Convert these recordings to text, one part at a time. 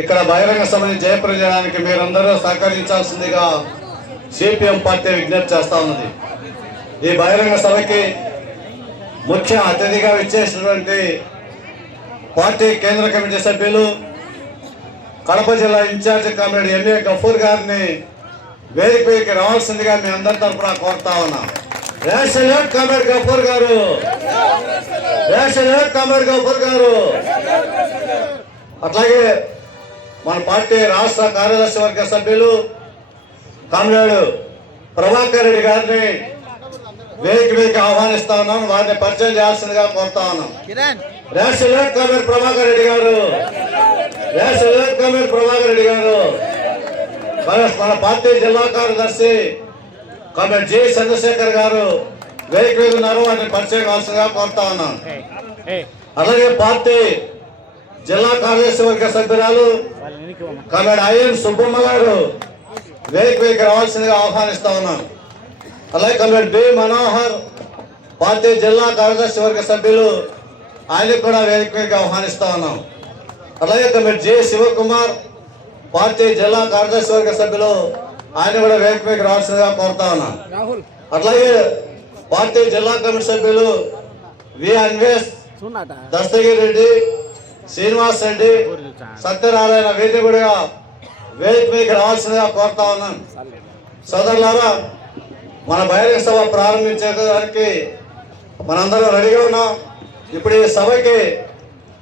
ఇక్కడ బహిరంగ సభని జయప్రజడానికి మీరందరూ సహకరించాల్సిందిగా సిపిఎం పార్టీ విజ్ఞప్తి చేస్తా ఉన్నది. ఈ బహిరంగ సభకి ముఖ్య అతిథిగా విచ్చేసినటువంటి పార్టీ కేంద్ర కమిటీ సభ్యులు కడప జిల్లా ఇన్ఛార్జి కమిటీ ఎంఏ గఫూర్ గారిని వేదికపైకి రావాల్సిందిగా మీ అందరి తరఫున కోరుతా ఉన్నాం. కామ్రేడ్ గఫూర్ గారు, కామ్రేడ్ గఫూర్ గారు. అట్లాగే మన పార్టీ రాష్ట్ర కార్యదర్శి వర్గ సభ్యులు కామ్రేడ్ ప్రభాకర్ రెడ్డి గారిని వేదికపైకి ఆహ్వానిస్తా ఉన్నాం. వారిని పరిచయం చేయాల్సిందిగా కోరుతా ఉన్నాం. కామ్రేడ్ ప్రభాకర్ రెడ్డి గారు, కామ్రేడ్ ప్రభాకర్ రెడ్డి గారు. మన పార్టీ జిల్లా కార్యదర్శి కామ్రేడ్ జి చంద్రశేఖర్ గారు వేదిక మీద ఉన్నారు. వారిని పరిచయం కావాల్సిందిగా కోరుతా ఉన్నాం. అలాగే పార్టీ జిల్లా కార్యదర్శి వర్గ సభ్యురాలు కామ్రేడ్ ఐఎన్ సుబ్బమ్మ గారు వేదికపైకి రావాల్సిందిగా ఆహ్వానిస్తా ఉన్నాం. అలాగే కామ్రేడ్ బి మనోహర్ పార్టీ జిల్లా కార్యదర్శి వర్గ సభ్యులు, ఆయనకు కూడా వేదికపైకి ఆహ్వానిస్తా ఉన్నాం. అలాగే కామ్రేడ్ జె శివకుమార్ పార్టీ జిల్లా కార్యదర్శి వర్గ సభ్యులు, ఆయన కూడా వేదికపైకి రావాల్సిందిగా కోరుతా ఉన్నాం. అట్లాగే పార్టీ జిల్లా కమిటీ సభ్యులు వి అన్వేష్, దస్తగిరి రెడ్డి, శ్రీనివాస్ రెడ్డి, సత్యనారాయణ వేదికగా వేదికపైకి రావాల్సిందిగా కోరుతా ఉన్నాం. సోదరులారా, మన బహిరంగ సభ ప్రారంభించేదానికి మనందరం రెడీగా ఉన్నాం. ఇప్పుడు ఈ సభకి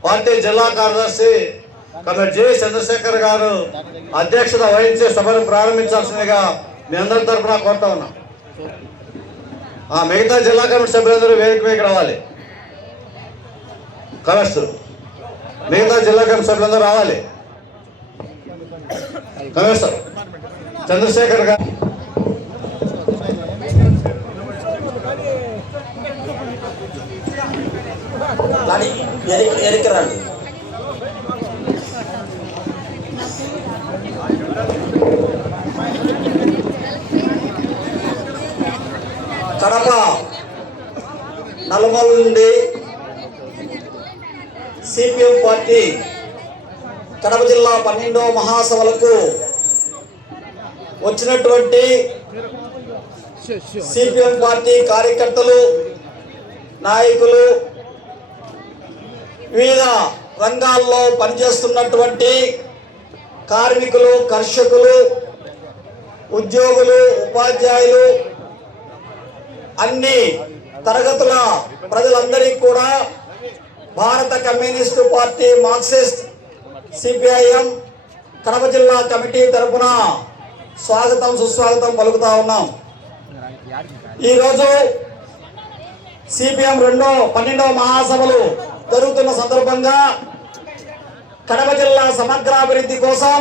పార్టీ జిల్లా కార్యదర్శి కామ్రేడ్ జె చంద్రశేఖర్ గారు అధ్యక్షత వహించే సభను ప్రారంభించాల్సిందిగా మీ అందరి తరఫున కోరుతా ఉన్నాం. మిగతా జిల్లా కమిటీ సభ్యులందరూ వేదికపైకి రావాలి. కమిషనర్ మిగతా జిల్లా కమిటీ సభ్యులందరూ రావాలి. కమిషనర్ చంద్రశేఖర్ గారు, ఎరికరండి. కడప నలుమూల నుండి సిపిఎం పార్టీ కడప జిల్లా 12వ మహాసభలకు వచ్చినటువంటి సిపిఎం పార్టీ కార్యకర్తలు, నాయకులు, వివిధ రంగాల్లో పనిచేస్తున్నటువంటి కార్మికులు, కర్షకులు, ఉద్యోగులు, ఉపాధ్యాయులు, అన్ని తరగతుల ప్రజలందరికీ కూడా భారత communist party, Marxist, CPIM Kadapa జిల్లా కమిటీ తరఫున స్వాగతం, సుస్వాగతం పలుకుతా ఉన్నాం. ఈరోజు సిపిఎం 12వ మహాసభలు జరుగుతున్న సందర్భంగా కడప జిల్లా సమగ్రాభివృద్ధి కోసం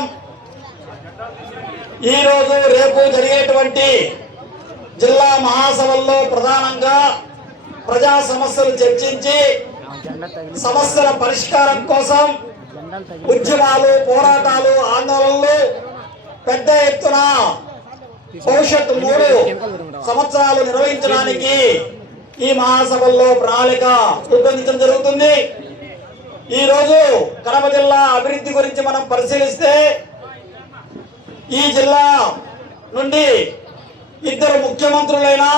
ఈరోజు రేపు జరిగేటువంటి జిల్లా మహాసభల్లో ప్రధానంగా ప్రజా సమస్యలు చర్చించి సమస్యల పరిష్కారం కోసం ఉద్యమాలు, పోరాటాలు, ఆందోళనలు పెద్ద ఎత్తున భవిష్యత్తు 3 సంవత్సరాలు నిర్వహించడానికి ఈ మహాసభల్లో ప్రణాళిక రూపొందించడం జరుగుతుంది. ఈరోజు కడప జిల్లా అభివృద్ధి గురించి మనం పరిశీలిస్తే ఈ జిల్లా నుండి 2 ముఖ్యమంత్రులైనా,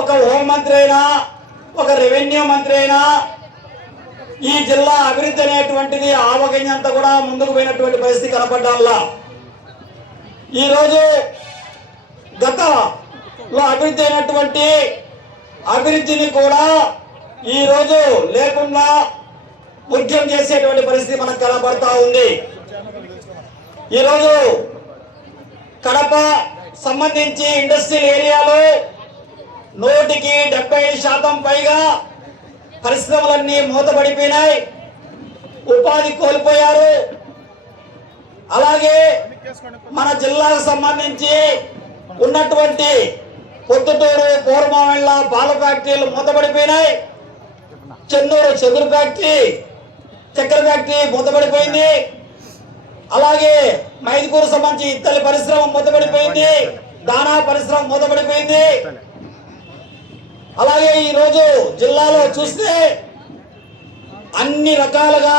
ఒక హోంమంత్రి అయినా, ఒక రెవెన్యూ మంత్రి అయినా ఈ జిల్లా అభివృద్ధి అనేటువంటిది ఆవగింజంతా కూడా ముందుకు పోయినటువంటి పరిస్థితి కనపడ్డాల్లా. ఈరోజు గతంలో అభివృద్ధి అయినటువంటి అభివృద్ధిని కూడా ఈరోజు లేకుండా ముఖ్యం చేసేటువంటి పరిస్థితి మనకు కనబడతా ఉంది. ఈరోజు కడప సంబంధించి ఇండస్ట్రియల్ ఏరియాలో 170% పైగా పరిశ్రమలన్నీ మూతపడిపోయినాయి, ఉపాధి కోల్పోయారు. అలాగే మన జిల్లాకు సంబంధించి ఉన్నటువంటి పొద్దుటూరు, పూర్వమామిళ్ళ పాల ఫ్యాక్టరీలు మూతపడిపోయినాయి. చెన్నూరు చెగురు ఫ్యాక్టరీ, చక్కెర ఫ్యాక్టరీ మూతపడిపోయింది. అలాగే మైదుకూరు సంబంధించి ఇత్తడి పరిశ్రమ మూతపడిపోయింది, దానా పరిశ్రమ మూతపడిపోయింది. అలాగే ఈరోజు జిల్లాలో చూస్తే అన్ని రకాలుగా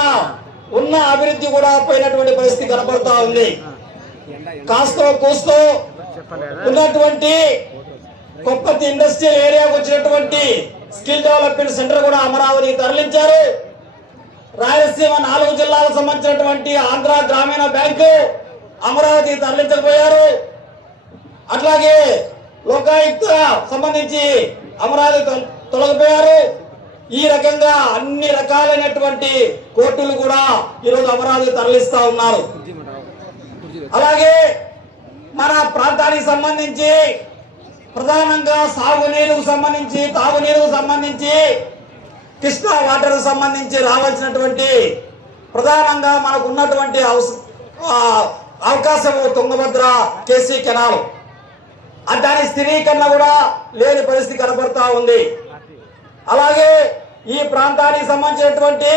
ఉన్న అభివృద్ధి కూడా పోయినటువంటి పరిస్థితి కనపడతా ఉంది. కాస్తో కూస్తో ఉన్నటువంటి కొప్పతి ఇండస్ట్రియల్ ఏరియాకు వచ్చినటువంటి స్కిల్ డెవలప్మెంట్ సెంటర్ కూడా అమరావతికి తరలించారు. రాయలసీమ 4 జిల్లాలకు సంబంధించినటువంటి ఆంధ్ర గ్రామీణ బ్యాంకు అమరావతికి తరలించకపోయారు. అట్లాగే లోకాయుక్త సంబంధించి అమరావతి తొలగిపోయారు. ఈ రకంగా అన్ని రకాలైనటువంటి కోర్టులు కూడా ఈరోజు అమరావతి తరలిస్తా ఉన్నారు. అలాగే మన ప్రాంతానికి సంబంధించి ప్రధానంగా సాగునీరుకు సంబంధించి, తాగునీరుకు సంబంధించి, కృష్ణా వాటర్ సంబంధించి రావాల్సినటువంటి ప్రధానంగా మనకు ఉన్నటువంటి అవకాశం తుంగభద్ర కేసీ కెనాల్, దాని స్థిరీకరణ కూడా లేని పరిస్థితి కనబడతా ఉంది. అలాగే ఈ ప్రాంతానికి సంబంధించినటువంటి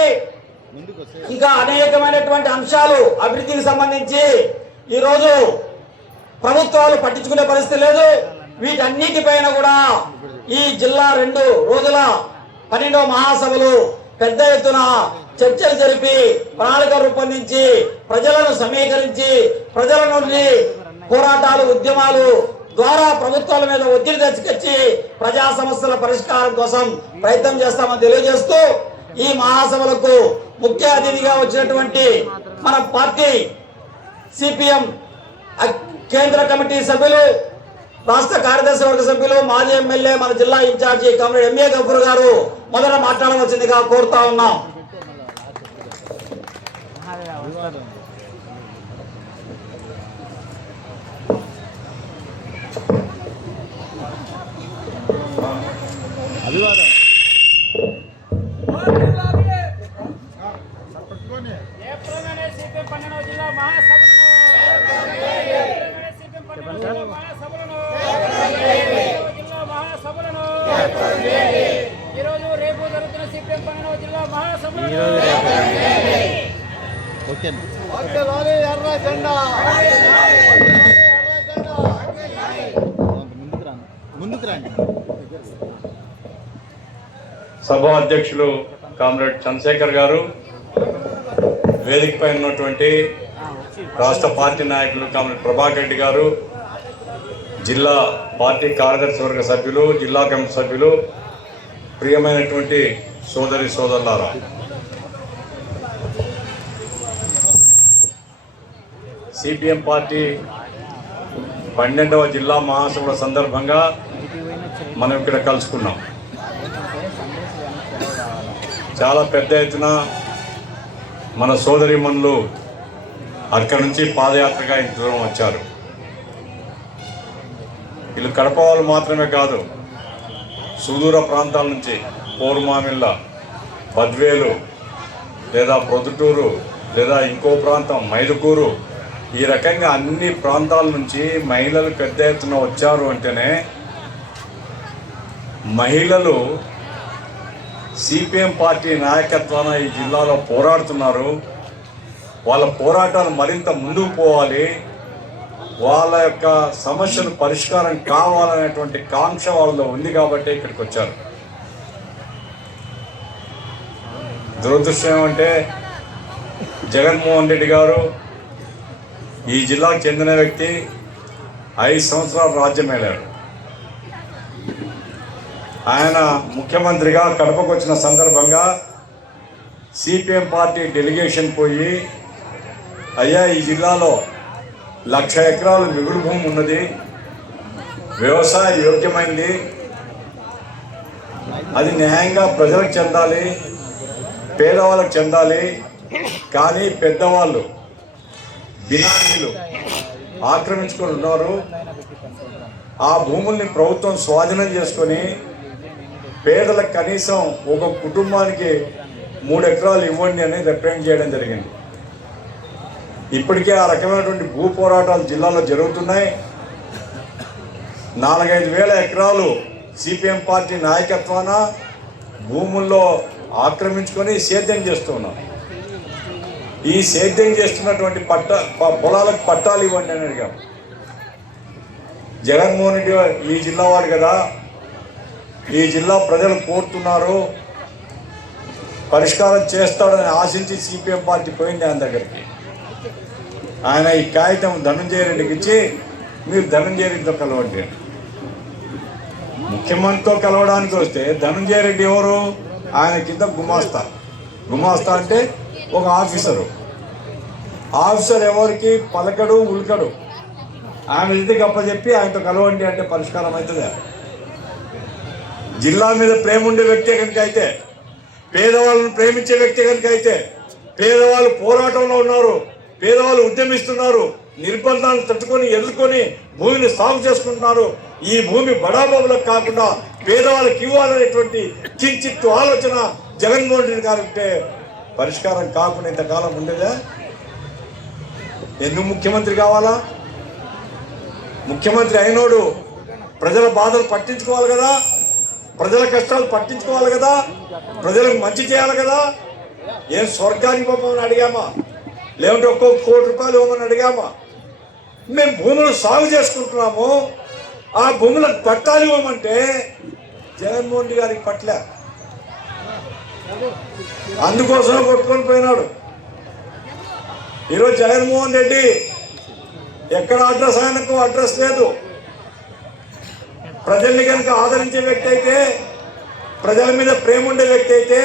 ఇంకా అనేకమైనటువంటి అంశాలు అభివృద్ధికి సంబంధించి ఈరోజు ప్రభుత్వాలు పట్టించుకునే పరిస్థితి లేదు. వీటన్నిటిపైన కూడా ఈ జిల్లా 2 రోజుల 12వ మహాసభలు పెద్ద ఎత్తున చర్చలు జరిపి ప్రణాళిక రూపొందించి ప్రజలను సమీకరించి ప్రజల నుండి పోరాటాలు, ఉద్యమాలు ద్వారా ప్రభుత్వాల మీద ఒత్తిడి తెచ్చుకొచ్చి ప్రజా సమస్యల పరిష్కారం కోసం ప్రయత్నం చేస్తామని తెలియజేస్తూ ఈ మహాసభలకు ముఖ్య అతిథిగా వచ్చినటువంటి మన పార్టీ సిపిఎం కేంద్ర కమిటీ సభ్యులు, రాష్ట్ర కార్యదర్శి వర్గ సభ్యులు, మాజీ ఎమ్మెల్యే, మన జిల్లా ఇన్ఛార్జి కామ్రేడ్ ఎంఏ గఫూర్ గారు మొదట మాట్లాడవలసిందిగా కోరుతా ఉన్నాం. ఈరోజు రేపు జరుగుతున్న సిపిఎం 12వ జిల్లా మహాసభలు సభ అధ్యక్షులు కామ్రేడ్ చంద్రశేఖర్ గారు, వేదికపై ఉన్నటువంటి రాష్ట్ర పార్టీ నాయకులు కామ్రేడ్ ప్రభాకర్ రెడ్డి గారు, జిల్లా పార్టీ కార్యదర్శి వర్గ సభ్యులు, జిల్లా కమిటీ సభ్యులు, ప్రియమైనటువంటి సోదరి సోదరులారా, సిపిఎం పార్టీ 12వ జిల్లా మహాసభల సందర్భంగా మనం ఇక్కడ కలుసుకున్నాం. చాలా పెద్ద ఎత్తున మన సోదరిమణులు అక్కడి నుంచి పాదయాత్రగా ఇంత దూరం వచ్చారు. వీళ్ళు కడప వాళ్ళు మాత్రమే కాదు, సుదూర ప్రాంతాల నుంచి పోరుమామిళ్ళ, బద్వేలు, లేదా ప్రొద్దుటూరు, లేదా ఇంకో ప్రాంతం మైదుకూరు, ఈ రకంగా అన్ని ప్రాంతాల నుంచి మహిళలు పెద్ద ఎత్తున వచ్చారు అంటేనే మహిళలు సిపిఎం పార్టీ నాయకత్వాన ఈ జిల్లాలో పోరాడుతున్నారు. వాళ్ళ పోరాటాలు మరింత ముందుకు పోవాలి, వాళ్ళ యొక్క సమస్యలు పరిష్కారం కావాలనేటువంటి కాంక్ష వాళ్ళలో ఉంది కాబట్టి ఇక్కడికి వచ్చారు. దురదృష్టం ఏమంటే జగన్మోహన్ రెడ్డి గారు ఈ జిల్లాకు చెందిన వ్యక్తి, 5 సంవత్సరాలు రాజ్యం ఏలాడు. ఆయన ముఖ్యమంత్రిగా కడపకు వచ్చిన సందర్భంగా సిపిఎం పార్టీ డెలిగేషన్ పోయి, అయ్యా ఈ జిల్లాలో 1,00,000 ఎకరాలు మిగులు భూమి ఉన్నది, వ్యవసాయ యోగ్యమైంది, అది న్యాయంగా ప్రజలకు చెందాలి, పేదవాళ్ళకు చెందాలి, కానీ పెద్దవాళ్ళు బినామీలు ఆక్రమించుకొని ఉన్నారు. ఆ భూముల్ని ప్రభుత్వం స్వాధీనం చేసుకొని పేదలకు కనీసం ఒక కుటుంబానికి 3 ఎకరాలు ఇవ్వండి అని రిప్రజెంట్ చేయడం జరిగింది. ఇప్పటికే ఆ రకమైనటువంటి భూ పోరాటాలు జిల్లాలో జరుగుతున్నాయి. 4-5 వేల ఎకరాలు సిపిఎం పార్టీ నాయకత్వాన భూముల్లో ఆక్రమించుకొని సేద్యం చేస్తూ ఉన్నాం. ఈ సేద్యం చేస్తున్నటువంటి పొలాలకు పట్టాలు ఇవ్వండి అని అడిగాం. జగన్మోహన్ రెడ్డి ఈ జిల్లా వాడు కదా, ఈ జిల్లా ప్రజలు కోరుతున్నారు, పరిష్కారం చేస్తాడని ఆశించి సిపిఎం పార్టీ పోయింది ఆయన దగ్గరికి. ఆయన ఈ కాగితం ధనంజయ రెడ్డికి ఇచ్చి మీరు ధనంజయ రెడ్డితో కలవండి. ముఖ్యమంత్రితో కలవడానికి వస్తే ధనంజయ రెడ్డి ఎవరు? ఆయన కింద గుమాస్తా అంటే ఒక ఆఫీసరు. ఆఫీసర్ ఎవరికి పలకడు ఉల్కడు. ఆయన ఇంటికి అప్పచెప్పి ఆయనతో కలవండి అంటే పరిష్కారం అవుతుందా? జిల్లా మీద ప్రేమ ఉండే వ్యక్తి కనుక అయితే, పేదవాళ్ళను ప్రేమించే వ్యక్తి కనుక అయితే, పేదవాళ్ళు పోరాటంలో ఉన్నారు, పేదవాళ్ళు ఉద్యమిస్తున్నారు, నిర్బంధాలను తట్టుకొని ఎదుర్కొని భూమిని సాగు చేసుకుంటున్నారు. ఈ భూమి బడాబాబులకు కాకుండా పేదవాళ్ళకి ఇవ్వాలనేటువంటి కించిత్తు ఆలోచన జగన్మోహన్ రెడ్డి గారు ఉంటే పరిష్కారం కాకుండా ఇంతకాలం ఉండేదా? ఎందుకు ముఖ్యమంత్రి కావాలా? ముఖ్యమంత్రి అయినోడు ప్రజల బాధలు పట్టించుకోవాలి కదా, ప్రజల కష్టాలు పట్టించుకోవాలి కదా, ప్రజలకు మంచి చేయాలి కదా. ఏం స్వర్గానికి పోమని అడిగామా? లేదంటే ఒక్కొక్క కోటి రూపాయలు ఇవ్వమని అడిగామా? మేము భూములు సాగు చేసుకుంటున్నాము, ఆ భూములకు పట్టాలు ఇవ్వమంటే జగన్మోహన్ రెడ్డి గారికి పట్లే. అందుకోసమే కొట్టుకొని పోయినాడు. ఈరోజు జగన్మోహన్ రెడ్డి ఎక్కడ అడ్రస్, ఆయనకు అడ్రస్ లేదు. ప్రజల్ని కనుక ఆదరించే వ్యక్తి అయితే, ప్రజల మీద ప్రేమ ఉండే వ్యక్తి అయితే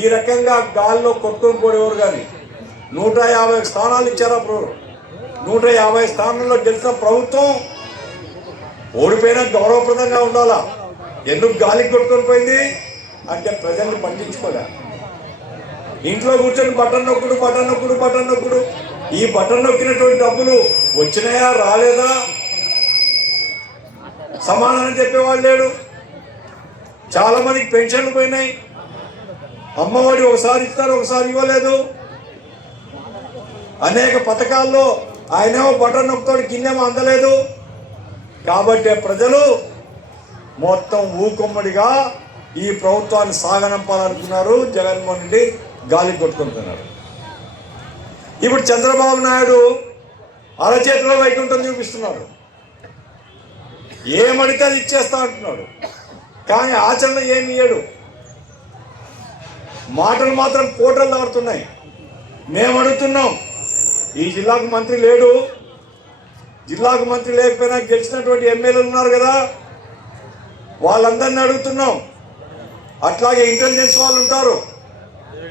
ఈ రకంగా గాల్లో కొట్టుకొని పోయేవారు. కానీ 150 స్థానాలు ఇచ్చారు. అప్పుడు 150 స్థానాల్లో గెలిచిన ప్రభుత్వం ఓడిపోయినా గౌరవప్రదంగా ఉండాలా. ఎందుకు గాలికి కొట్టుకొని పోయింది అంటే ప్రజల్ని పట్టించుకోలే. ఇంట్లో కూర్చొని బటన్ నొక్కుడు. ఈ బటన్ నొక్కినటువంటి డబ్బులు వచ్చినాయా రాలేదా సమాధానం చెప్పేవాళ్ళు లేడు. చాలా మందికి పెన్షన్లు పోయినాయి. అమ్మఒడి ఒకసారి ఇస్తారు, ఒకసారి ఇవ్వలేదు. అనేక పథకాల్లో ఆయనేమో బటన్ నొక్కుతాడు, కిందేమో అందలేదు. కాబట్టి ప్రజలు మొత్తం ఊకొమ్మడిగా ఈ ప్రభుత్వాన్ని సాగనంపాలనుకున్నారు. జగన్మోహన్ రెడ్డి గాలి కొట్టుకుంటున్నారు. ఇప్పుడు చంద్రబాబు నాయుడు అరచేతిలో వైకుంఠం చూపిస్తున్నాడు. ఏమడితే అది ఇచ్చేస్తా అంటున్నాడు, కానీ ఆచరణ ఏమి ఇయ్యడు. మాటలు మాత్రం కోటలు దాడుతున్నాయి. మేము అడుగుతున్నాం, ఈ జిల్లాకు మంత్రి లేడు, జిల్లాకు మంత్రి లేకపోయినా గెలిచినటువంటి ఎమ్మెల్యేలు ఉన్నారు కదా, వాళ్ళందరినీ అడుగుతున్నాం. అట్లాగే ఇంటెలిజెన్స్ వాళ్ళు ఉంటారు,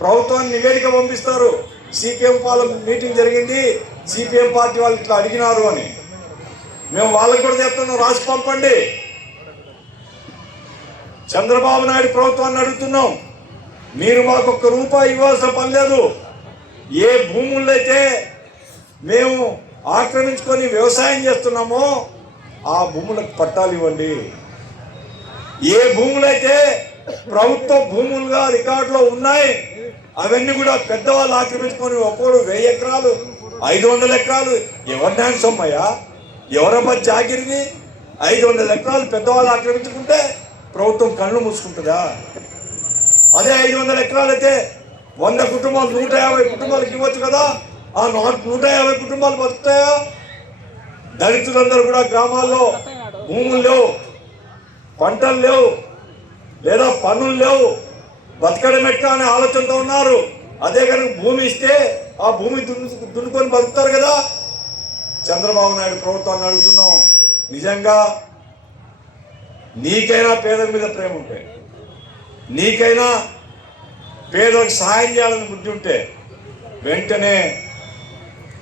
ప్రభుత్వాన్ని నివేదిక పంపిస్తారు. సిపిఎం వాళ్ళ మీటింగ్ జరిగింది, సిపిఎం పార్టీ వాళ్ళు ఇట్లా అడిగినారు అని. మేము వాళ్ళకి కూడా చెప్తున్నాం, రాసి పంపండి. చంద్రబాబు నాయుడు ప్రభుత్వాన్ని అడుగుతున్నాం, మీరు మాకు ఒక్క రూపాయి ఇవ్వాల్సిన పని లేదు. ఏ భూముల్లో అయితే మేము ఆక్రమించుకొని వ్యవసాయం చేస్తున్నామో ఆ భూములకు పట్టాలు ఇవ్వండి. ఏ భూములైతే ప్రభుత్వ భూములుగా రికార్డులో ఉన్నాయి అవన్నీ కూడా పెద్దవాళ్ళు ఆక్రమించుకొని ఒక్కోడు 1000 ఎకరాలు 500 ఎకరాలు ఎవరి సొమ్మయ్యా, ఎవరమ్మా జాగిరిది? 500 ఎకరాలు పెద్దవాళ్ళు ఆక్రమించుకుంటే ప్రభుత్వం కళ్ళు మూసుకుంటుందా? అదే 500 ఎకరాలు అయితే 100 కుటుంబాలు 150 కుటుంబాలకు ఇవ్వచ్చు కదా. ఆ 150 కుటుంబాలు బతుకుతాయా? దళితులందరూ కూడా గ్రామాల్లో భూములు లేవు, పంటలు లేవు, లేదా పన్నులు లేవు, బతకడం ఎట్లా అనే ఆలోచనతో ఉన్నారు. అదే కనుక భూమి ఇస్తే ఆ భూమి దున్నుకొని బతుకుతారు కదా. చంద్రబాబు నాయుడు ప్రభుత్వాన్ని అడుగుతున్నాం, నిజంగా నీకైనా పేదల మీద ప్రేమ ఉంటే, నీకైనా పేదలకు సహాయం చేయాలని బుద్ధి ఉంటే వెంటనే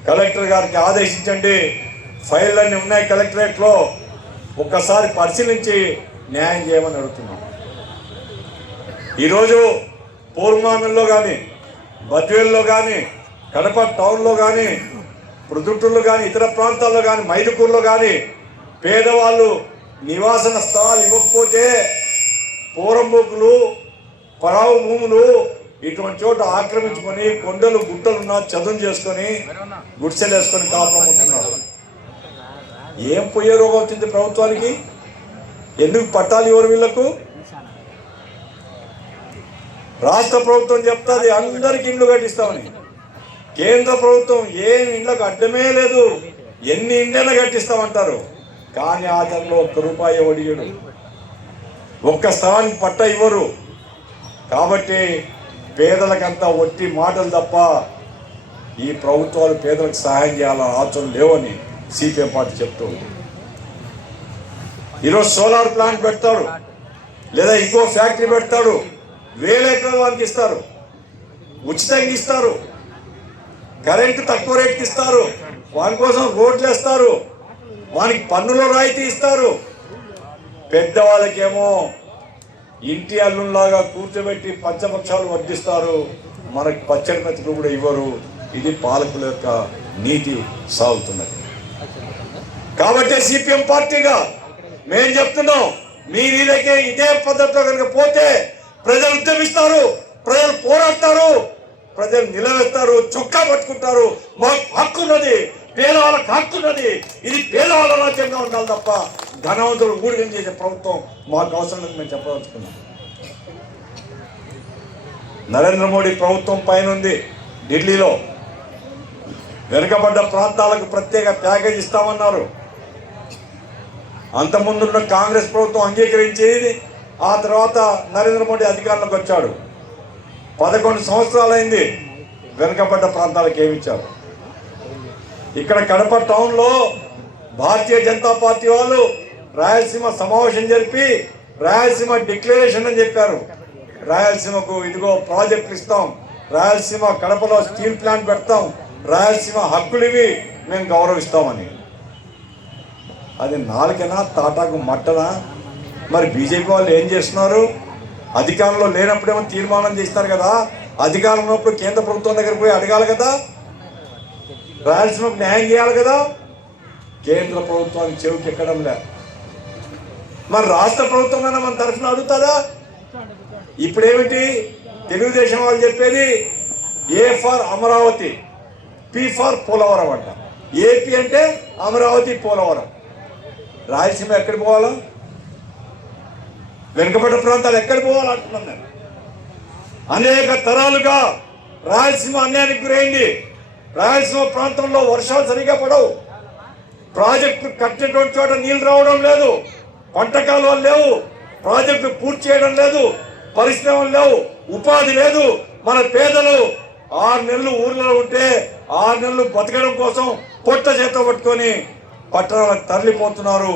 కలెక్టర్ గారికి ఆదేశించండి. ఫైళ్ళన్నీ ఉన్నాయి కలెక్టరేట్లో, ఒక్కసారి పరిశీలించి న్యాయం చేయమని అడుగుతున్నాం. ఈరోజు పూర్వమామిల్లో కానీ, బద్వేల్లో కానీ, కడప టౌన్లో కానీ, ప్రొద్దుటూరులో కానీ, ఇతర ప్రాంతాల్లో కానీ, మైదుకూరులో కానీ పేదవాళ్ళు నివాసన స్థలాలు ఇవ్వకపోతే పూరంబోకులు, పరావు భూములు ఇటువంటి చోట ఆక్రమించుకొని కొండలు గుట్టలున్నా చదును చేసుకొని గుడిసెలు వేసుకొని కాపురం ఉంటున్నారు. ఏం పోయే రోగం వచ్చింది ప్రభుత్వానికి? ఎందుకు పట్టాలి ఎవరు వీళ్లకు? రాష్ట్ర ప్రభుత్వం చెప్తాది అందరికి ఇండ్లు కట్టిస్తామని, కేంద్ర ప్రభుత్వం ఏం ఇండ్లకు అడ్డమే లేదు, ఎన్ని ఇండ్లైనా కట్టిస్తామంటారు, కానీ ఆచరణలో ₹1 ఒడియడు, ఒక్క స్థలానికి పట్ట ఇవ్వరు. కాబట్టి పేదలకంతా ఒట్టి మాటలు తప్ప ఈ ప్రభుత్వాలు పేదలకు సహాయం చేయాలని ఆలోచన లేవని సిపిఎం పార్టీ చెప్తూ ఉంది. ఈరోజు సోలార్ ప్లాంట్ పెడతాడు, లేదా ఇంకో ఫ్యాక్టరీ పెడతాడు, 1000 ఎకరాల వారికి ఇస్తారు, ఉచితంగా ఇస్తారు, కరెంటు తక్కువ రేటుకి ఇస్తారు, వాని కోసం రోడ్లు వేస్తారు, వానికి పన్నులో రాయితీ ఇస్తారు. పెద్దవాళ్ళకేమో ఇంటి అల్లులాగా కూర్చోబెట్టి పంచపక్షాలు వడ్డిస్తారు, మనకి పచ్చడి మెతుకులు కూడా ఇవ్వరు. ఇది పాలకుల యొక్క నీతి సాగుతున్నది. కాబట్టి సిపిఎం పార్టీగా మేము చెప్తున్నాం, మీరు ఇదే పద్ధతిలో కనుక పోతే ప్రజలు ఉద్యమిస్తారు, ప్రజలు పోరాడతారు, ప్రజలు నిలవేస్తారు, చొక్కా పట్టుకుంటారు. మాకు హక్కు ఉన్నది, పేదవాళ్ళకి హక్కు ఉన్నది. ఇది పేదవాళ్ళ రాజ్యంగా ఉండాలి తప్ప ధనవంతులు ఊడిగం చేసే ప్రభుత్వం మాకు అవసరం లేదు మేము చెప్పదలుచుకున్నాం. నరేంద్ర మోడీ ప్రభుత్వం పైన ఉంది ఢిల్లీలో, వెనుకబడ్డ ప్రాంతాలకు ప్రత్యేక ప్యాకేజ్ ఇస్తామన్నారు. అంతకుముందున్న కాంగ్రెస్ ప్రభుత్వం అంగీకరించేది. ఆ తర్వాత నరేంద్ర మోడీ అధికారంలోకి వచ్చాడు. 11 సంవత్సరాలైంది, వెనుకబడ్డ ప్రాంతాలకు ఏమిచ్చారు. ఇక్కడ కడప టౌన్లో భారతీయ జనతా పార్టీ వాళ్ళు రాయలసీమ సమావేశం జరిపి రాయలసీమ డిక్లరేషన్ అని చెప్పారు. రాయలసీమకు ఇదిగో ప్రాజెక్టులు ఇస్తాం, రాయలసీమ కడపలో స్టీల్ ప్లాంట్ పెడతాం, రాయలసీమ హక్కులు ఇవి మేము గౌరవిస్తామని. అది నాలుకనా తాటాకు మట్టనా? మరి బీజేపీ వాళ్ళు ఏం చేస్తున్నారు? అధికారంలో లేనప్పుడేమో తీర్మానం చేస్తారు కదా, అధికారంలో ఉన్నప్పుడు కేంద్ర ప్రభుత్వం దగ్గర పోయి అడగాలి కదా, రాయలసీమకు న్యాయం చేయాలి కదా. కేంద్ర ప్రభుత్వానికి చెవికి ఎక్కడం లేదు. మరి రాష్ట్ర ప్రభుత్వం అయినా మన తరఫున అడుగుతుందా? ఇప్పుడేమిటి తెలుగుదేశం వాళ్ళు చెప్పేది A for Amaravati, P for Polavaram అంట. ఏపీ అంటే అమరావతి, పోలవరం. రాయలసీమ ఎక్కడికి పోవాలా? వెనుకబడ్డ ప్రాంతాలు ఎక్కడికి పోవాలంటున్నాను నేను. అనేక తరాలుగా రాయలసీమ అన్యాయానికి గురైంది. రాయలసీమ ప్రాంతంలో వర్షాలు సరిగా పడవు, ప్రాజెక్టు కట్టినటువంటి చోట నీళ్లు రావడం లేదు, పంట కాలువలు లేవు, ప్రాజెక్టు పూర్తి చేయడం లేదు, పరిశ్రమలు లేవు, ఉపాధి లేదు. మన పేదలు 6 నెలలు ఊర్లో ఉంటే 6 నెలలు బతకడం కోసం పొట్ట చేత పట్టుకొని పట్టణాలకు తరలిపోతున్నారు.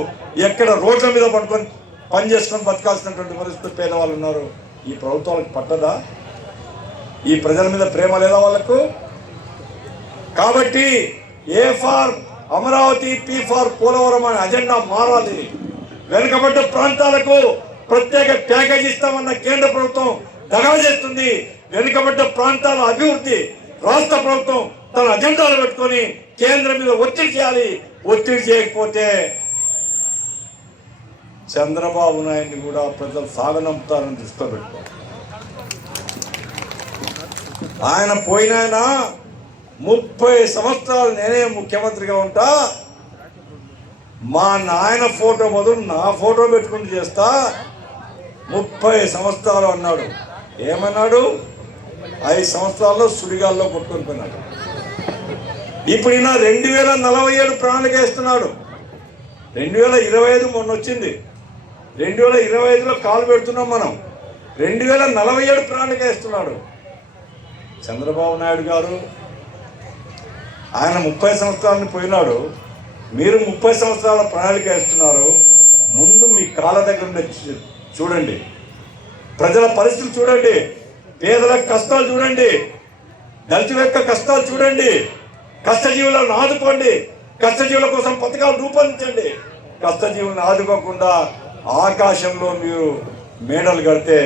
ఎక్కడ రోడ్ల మీద పట్టుకొని పని చేసుకొని బతకాల్సినటువంటి పరిస్థితులు పేదవాళ్ళు ఉన్నారు. ఈ ప్రభుత్వాలకు పట్టదా? ఈ ప్రజల మీద ప్రేమ లేదా వాళ్ళకు? కాబట్టి A for Amaravati, P for Polavaram అనే అజెండా మారాలి. వెనుకబడ్డ ప్రాంతాలకు ప్రత్యేక ప్యాకేజ్ ఇస్తామన్న కేంద్ర ప్రభుత్వం దగా చేస్తుంది. వెనుకబడ్డ ప్రాంతాల అభివృద్ధి రాష్ట్ర ప్రభుత్వం తన అజెండాలు పెట్టుకొని కేంద్రం మీద ఒత్తిడి చేయాలి. ఒత్తిడి చేయకపోతే చంద్రబాబు నాయుడిని కూడా ప్రజలు సాగనంపుతారని దృష్టిలో పెట్టుకోవాలి. ఆయన పోయినాయన 30 సంవత్సరాలు నేనే ముఖ్యమంత్రిగా ఉంటా, మా నాయన ఫోటో బదులు నా ఫోటో పెట్టుకుని చేస్తా, 30 సంవత్సరాలు అన్నాడు. ఏమన్నాడు? 5 సంవత్సరాల్లో సుడిగాల్లో కొట్టుకొని పోయినాడు. ఇప్పుడు ఈయన 2047 ప్రణాళిక వేస్తున్నాడు. 2025 మొన్న వచ్చింది, 2025లో కాలు పెడుతున్నాం మనం. 2047 ప్రణాళిక వేస్తున్నాడు చంద్రబాబు నాయుడు గారు. ఆయన 30 సంవత్సరాలని పోయినాడు, మీరు 30 సంవత్సరాల ప్రణాళిక వేస్తున్నారు. ముందు మీ కాళ్ళ దగ్గర చూడండి, ప్రజల పరిస్థితులు చూడండి, పేదల కష్టాలు చూడండి, దళితుల యొక్క కష్టాలు చూడండి, కష్టజీవులను ఆదుకోండి, కష్టజీవుల కోసం పథకాలు రూపొందించండి. కష్టజీవులను ఆదుకోకుండా ఆకాశంలో మీరు మేడలు కడితే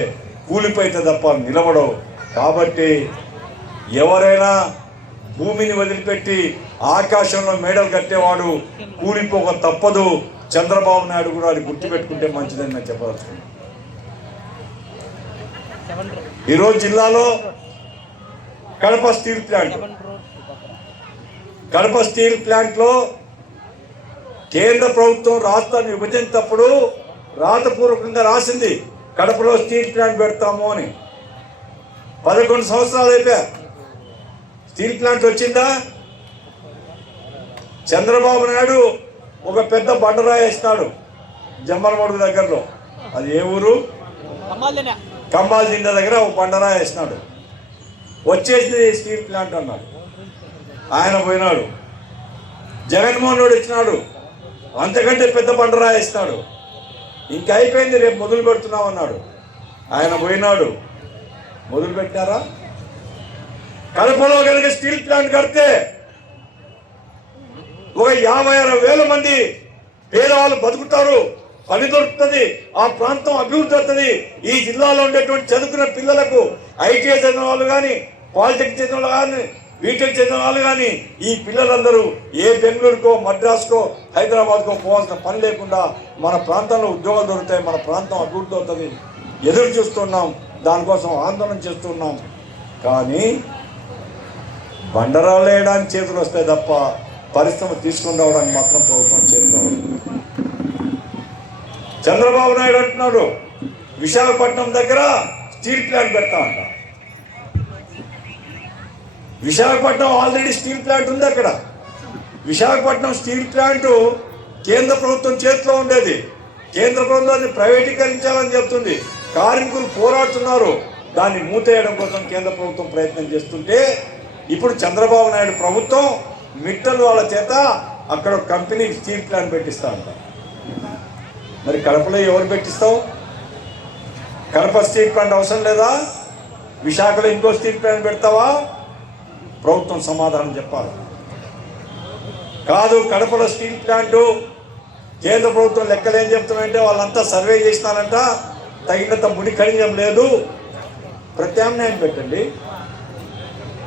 కూలిపోయితే తప్ప నిలబడవు. కాబట్టి ఎవరైనా భూమిని వదిలిపెట్టి ఆకాశంలో మేడలు కట్టేవాడు కూలిపోక తప్పదు. చంద్రబాబు నాయుడు కూడా అది గుర్తుపెట్టుకుంటే మంచిదని నేను చెప్పదలుచుకున్నాను. ఈరోజు జిల్లాలో కడప స్టీల్ ప్లాంట్లో కేంద్ర ప్రభుత్వం రాష్ట్రాన్ని విభజించినప్పుడు రాతపూర్వకంగా రాసింది కడపలో స్టీల్ ప్లాంట్ పెడతాము అని. 11 సంవత్సరాలు అయిపోయా స్టీల్ ప్లాంట్ వచ్చిందా? చంద్రబాబు నాయుడు ఒక పెద్ద బండరాయి వేసినాడు జమ్మలమడుగు దగ్గరలో. అది ఏ ఊరు? కంబాల్ జిందా దగ్గర ఒక బండరాయి వేసినాడు. వచ్చేసింది స్టీల్ ప్లాంట్ అన్నాడు. ఆయన పోయినాడు. జగన్మోహన్ రెడ్డి వచ్చినాడు, అంతకంటే పెద్ద బండరాయి వేసినాడు. ఇంక అయిపోయింది, రేపు మొదలు పెడుతున్నాం అన్నాడు. ఆయన పోయినాడు, మొదలు పెట్టారా? కడపలో కనుక స్టీల్ ప్లాంట్ కడితే ఒక 56,000 మంది పేదవాళ్ళు బతుకుతారు, పని దొరుకుతుంది, ఆ ప్రాంతం అభివృద్ధి అవుతుంది. ఈ జిల్లాలో ఉండేటువంటి చదువుకున్న పిల్లలకు ఐటీఐ చదివిన వాళ్ళు కానీ, పాలిటెక్నిక్ చదివిన వాళ్ళు కానీ, బీటెక్ చదివిన వాళ్ళు కానీ, ఈ పిల్లలందరూ ఏ బెంగళూరుకో, మద్రాసుకో, హైదరాబాద్కో పోవాల్సిన పని లేకుండా మన ప్రాంతంలో ఉద్యోగాలు దొరుకుతాయి, మన ప్రాంతం అభివృద్ధి అవుతుంది. ఎదురు చూస్తున్నాం, దానికోసం ఆందోళన చేస్తున్నాం. కానీ బండరాలు వేయడానికి చేతులు వస్తాయి తప్ప పరిశ్రమ తీసుకుని రావడానికి మాత్రం ప్రభుత్వం చేతులు. చంద్రబాబు నాయుడు అంటున్నాడు విశాఖపట్నం దగ్గర స్టీల్ ప్లాంట్ పెడతా అంట. విశాఖపట్నం ఆల్రెడీ స్టీల్ ప్లాంట్ ఉంది అక్కడ. విశాఖపట్నం స్టీల్ ప్లాంట్ కేంద్ర ప్రభుత్వం చేతిలో ఉండేది. కేంద్ర ప్రభుత్వాన్ని ప్రైవేటీకరించాలని చెప్తుంది. కార్మికులు పోరాడుతున్నారు, దాన్ని మూతేయడం కోసం కేంద్ర ప్రభుత్వం ప్రయత్నం చేస్తుంటే ఇప్పుడు చంద్రబాబు నాయుడు ప్రభుత్వం మిట్టలు వాళ్ళ చేత అక్కడ కంపెనీ స్టీల్ ప్లాంట్ పెట్టిస్తా అంట. మరి కడపలో ఎవరు పెట్టిస్తావు? కడప స్టీల్ ప్లాంట్ అవసరం లేదా? విశాఖలో ఇంకో స్టీల్ ప్లాంట్ పెడతావా? ప్రభుత్వం సమాధానం చెప్పాలి. కాదు, కడపలో స్టీల్ ప్లాంటు కేంద్ర ప్రభుత్వం లెక్కలు ఏం చెప్తున్నాయంటే వాళ్ళంతా సర్వే చేసినారంట, తగినంత ముడి ఖనిజం లేదు, ప్రత్యామ్నాయం పెట్టండి.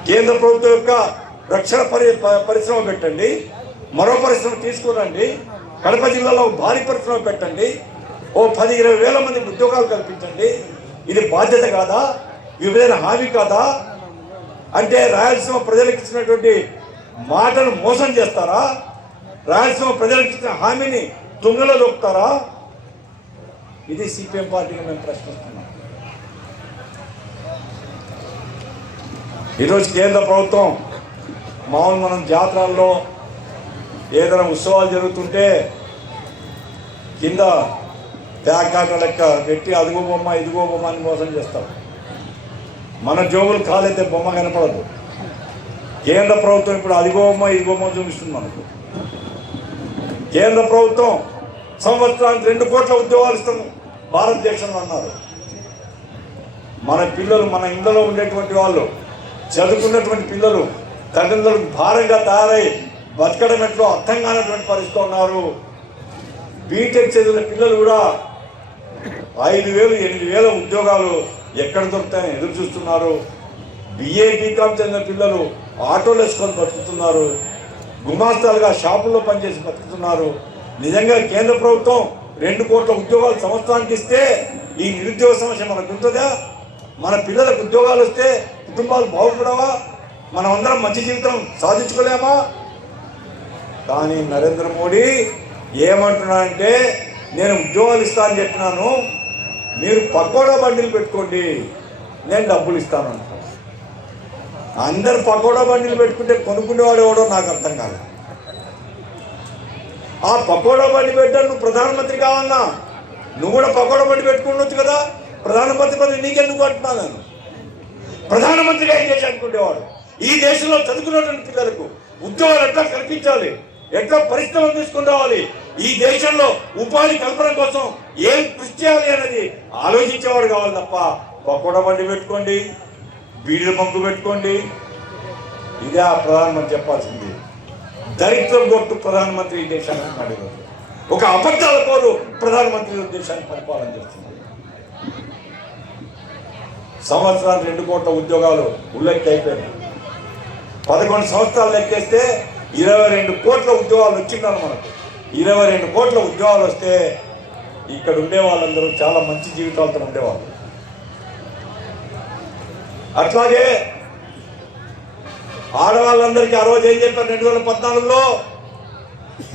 కేంద్ర ప్రభుత్వం యొక్క రక్షణ పరిశ్రమ పెట్టండి, మరో పరిశ్రమ తీసుకురండి, కడప జిల్లాలో భారీ పరిశ్రమ పెట్టండి, ఓ 10-20 మందికి ఉద్యోగాలు కల్పించండి. ఇది బాధ్యత కాదా? విభజన హామీ కాదా? అంటే రాయలసీమ ప్రజలకు ఇచ్చినటువంటి మాటను మోసం చేస్తారా? రాయలసీమ ప్రజలకు ఇచ్చిన హామీని తుంగలో దొక్కుతారా? ఇది సిపిఎం పార్టీని మేము ప్రశ్నిస్తున్నాం. ఈరోజు కేంద్ర ప్రభుత్వం మామూలు మనం జాతరల్లో ఏదైనా ఉత్సవాలు జరుగుతుంటే కింద ప్యాకాట లెక్క పెట్టి అదిగో బొమ్మ ఇదిగో బొమ్మ అని మోసం చేస్తాం. మన జోబులు కాలైతే బొమ్మ కనపడదు. కేంద్ర ప్రభుత్వం ఇప్పుడు అదిగో బొమ్మ ఇదిగో బొమ్మ చూపిస్తుంది మనకు. కేంద్ర ప్రభుత్వం సంవత్సరానికి 2 కోట్ల ఉద్యోగాలు ఇస్తాం భారతదేశంలో అన్నారు. మన పిల్లలు, మన ఇంట్లో ఉండేటువంటి వాళ్ళు, చదువుకున్నటువంటి పిల్లలు తల్లిదండ్రులకు భారంగా తయారై బతకడం ఎట్లో అర్థం కానటువంటి పరిస్థితి ఉన్నారు. బీటెక్ చదివిన పిల్లలు కూడా 5,000, 8,000 ఉద్యోగాలు ఎక్కడ దొరుకుతాయని ఎదురు చూస్తున్నారు. బిఏ, బీకామ్ చదివిన పిల్లలు ఆటోలు వేసుకొని బతుకుతున్నారు, గుమాస్తాలుగా షాపుల్లో పనిచేసి బతుకుతున్నారు. నిజంగా కేంద్ర ప్రభుత్వం 2 కోట్ల ఉద్యోగాలు సంవత్సరానికి ఇస్తే ఈ నిరుద్యోగ సమస్య మనకు ఉంటుందా? మన పిల్లలకు ఉద్యోగాలు వస్తే కుటుంబాలు బాగుపడవా? మనం అందరం మంచి జీవితం సాధించుకోలేమా? కానీ నరేంద్ర మోడీ ఏమంటున్నాడంటే, నేను ఉద్యోగాలు ఇస్తా అని చెప్పినాను, మీరు పకోడా బండిలు పెట్టుకోండి, నేను డబ్బులు ఇస్తాను అంటారు. అందరు పకోడా బండిలు పెట్టుకుంటే కొనుక్కునేవాడు ఎవడో నాకు అర్థం కాదు. ఆ పకోడా బండి పెట్టాను, నువ్వు ప్రధానమంత్రి కావాలన్నా నువ్వు కూడా పకోడా బండి పెట్టుకోవచ్చు కదా. ప్రధానమంత్రి పదవి నీకెందుకు అంటున్నాను? నేను ప్రధానమంత్రిగా ఏం చేసి అనుకునేవాడు. ఈ దేశంలో చదువుకున్నటువంటి పిల్లలకు ఉద్యోగాలు ఎట్లా కల్పించాలి, ఎట్లా పరిశ్రమలు తీసుకుని రావాలి, ఈ దేశంలో ఉపాధి కల్పన కోసం ఏం కృషి చేయాలి అనేది ఆలోచించేవాడు కావాలి తప్ప పకోడా బండి పెట్టుకోండి, బీడీల బంకు పెట్టుకోండి, ఇదే ఆ ప్రధానమంత్రి చెప్పాల్సింది. దరిద్రం కొట్టు ప్రధానమంత్రి ఈ దేశాన్ని అడిగారు. ఒక అబద్ధాల కోరు ప్రధానమంత్రి దేశాన్ని పరిపాలన చేస్తుంది. సంవత్సరానికి 2 కోట్ల ఉద్యోగాలు ఉల్లెక్కి అయిపోయినాయి. 11 సంవత్సరాలు లెక్కేస్తే 22 కోట్ల ఉద్యోగాలు వచ్చిండాలి మనకు. 22 కోట్ల ఉద్యోగాలు వస్తే ఇక్కడ ఉండే వాళ్ళందరూ చాలా మంచి జీవితాలతో ఉండేవాళ్ళు. అట్లాగే ఆడవాళ్ళందరికీ ఆ రోజు ఏం చెప్పారు, 2014లో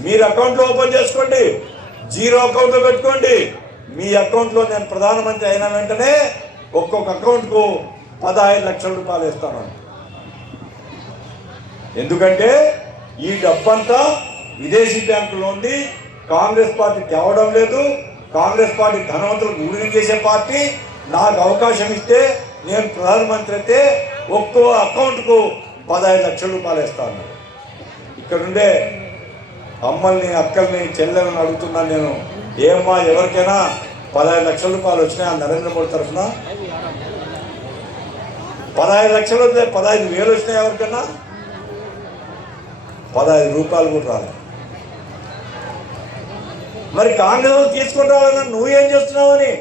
మీరు అకౌంట్లో ఓపెన్ చేసుకోండి, 0 అకౌంట్లో పెట్టుకోండి, మీ అకౌంట్లో నేను ప్రధానమంత్రి అయిన వెంటనే ఒక్కొక్క అకౌంట్కు 15 లక్షల రూపాయలు ఇస్తాను. ఎందుకంటే ఈ డబ్బంతా విదేశీ బ్యాంకులో ఉంది. కాంగ్రెస్ పార్టీ తేవడం లేదు. కాంగ్రెస్ పార్టీ ధనవంతులకు ఊడిని చేసే పార్టీ. నాకు అవకాశం ఇస్తే నేను ప్రధానమంత్రి అయితే ఒక్కో అకౌంట్కు 15 లక్షల రూపాయలు వేస్తాను. ఇక్కడుండే అమ్మల్ని, అక్కల్ని, చెల్లెలను అడుగుతున్నాను నేను, ఏమ్మా ఎవరికైనా 15 లక్షల రూపాయలు వచ్చినాయి ఆ నరేంద్ర మోడీ తరఫున? 15 లక్షలు వస్తే 15,000 వచ్చినాయి ఎవరికైనా? 15 రూపాయలు కూడా రాలేదు. మరి కాంగ్రెస్ తీసుకుని రావాలన్నా నువ్వేం చేస్తున్నావని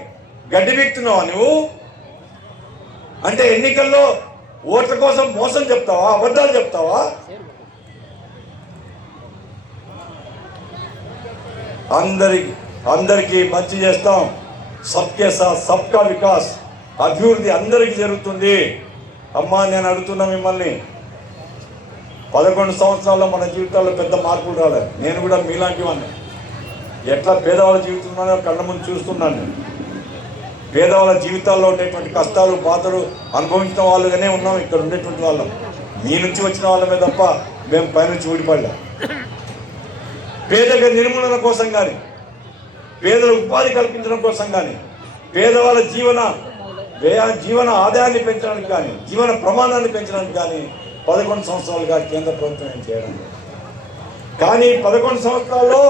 గడ్డి బిక్తున్నావా నువ్వు? అంటే ఎన్నికల్లో ఓట్ల కోసం మోసం చెప్తావా, అబద్ధాలు చెప్తావా? అందరికీ మంచి చేస్తాం. సబ్కే సాత్ సబ్కా వికాస్, అభివృద్ధి అందరికీ జరుగుతుంది. అమ్మా నేను అడుగుతున్నా మిమ్మల్ని, 11 సంవత్సరాల్లో మన జీవితాల్లో పెద్ద మార్పులు రాలేదు. నేను కూడా మీలాంటి వాడిని. ఎట్లా పేదవాళ్ళ జీవితంలో కళ్ళ ముందు చూస్తున్నాను. పేదవాళ్ళ జీవితాల్లో ఉండేటువంటి కష్టాలు, బాధలు అనుభవించిన వాళ్ళుగానే ఉన్నాం ఇక్కడ ఉండేటువంటి వాళ్ళం. మీ నుంచి వచ్చిన వాళ్ళమే తప్ప మేము పైనుంచి ఊడిపడలేం. పేదరిక నిర్మూలన కోసం కానీ, పేదల ఉపాధి కల్పించడం కోసం కానీ, పేదవాళ్ళ జీవన ఆదాయాన్ని పెంచడానికి కానీ, జీవన ప్రమాణాన్ని పెంచడానికి కానీ 11 సంవత్సరాలుగా కేంద్ర ప్రభుత్వం ఏం చేయడం లేదు. కానీ 11 సంవత్సరాల్లో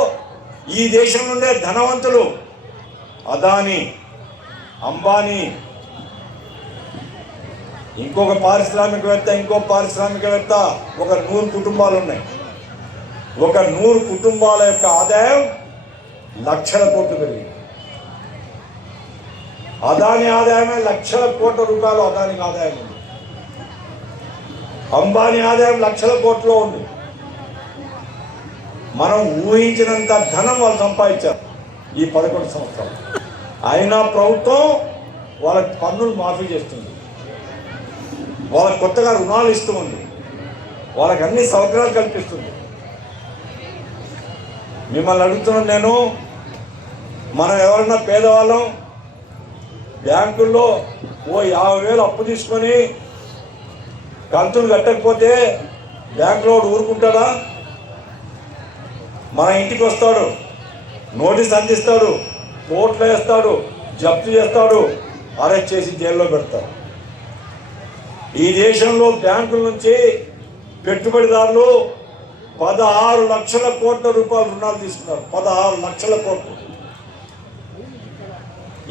ఈ దేశం నుండే ధనవంతులు అదానీ, అంబానీ, ఇంకొక పారిశ్రామికవేత్త ఒక 100 కుటుంబాలు ఉన్నాయి. ఒక 100 కుటుంబాల యొక్క ఆదాయం లక్షల కోట్లు పెరిగింది. అదానీ ఆదాయమే లక్షల కోట్ల రూపాయలు అదానికి ఆదాయం ఉంది. అంబానీ ఆదాయం లక్షల కోట్లో ఉంది. మనం ఊహించినంత ధనం వాళ్ళు సంపాదించారు ఈ 11 సంవత్సరాలు. అయినా ప్రభుత్వం వాళ్ళకి పన్నులు మాఫీ చేస్తుంది, వాళ్ళకి కొత్తగా రుణాలు ఇస్తూ ఉంది, వాళ్ళకి అన్ని సౌకర్యాలు కల్పిస్తుంది. మిమ్మల్ని అడుగుతున్నాను నేను, మనం ఎవరన్నా పేదవాళ్ళం బ్యాంకుల్లో ఓ 50,000 అప్పు తీసుకొని కంతులు కట్టకపోతే బ్యాంకులో ఊరుకుంటాడా? మన ఇంటికి వస్తాడు, నోటీస్ అందిస్తాడు, కోర్టులో వేస్తాడు, జప్తు చేస్తాడు, అరెస్ట్ చేసి జైల్లో పెడతాడు. ఈ దేశంలో బ్యాంకుల నుంచి పెట్టుబడిదారులు 16 లక్షల కోట్ల రూపాయలు రుణాలు తీసుకున్నారు. 16 లక్షల కోట్లు.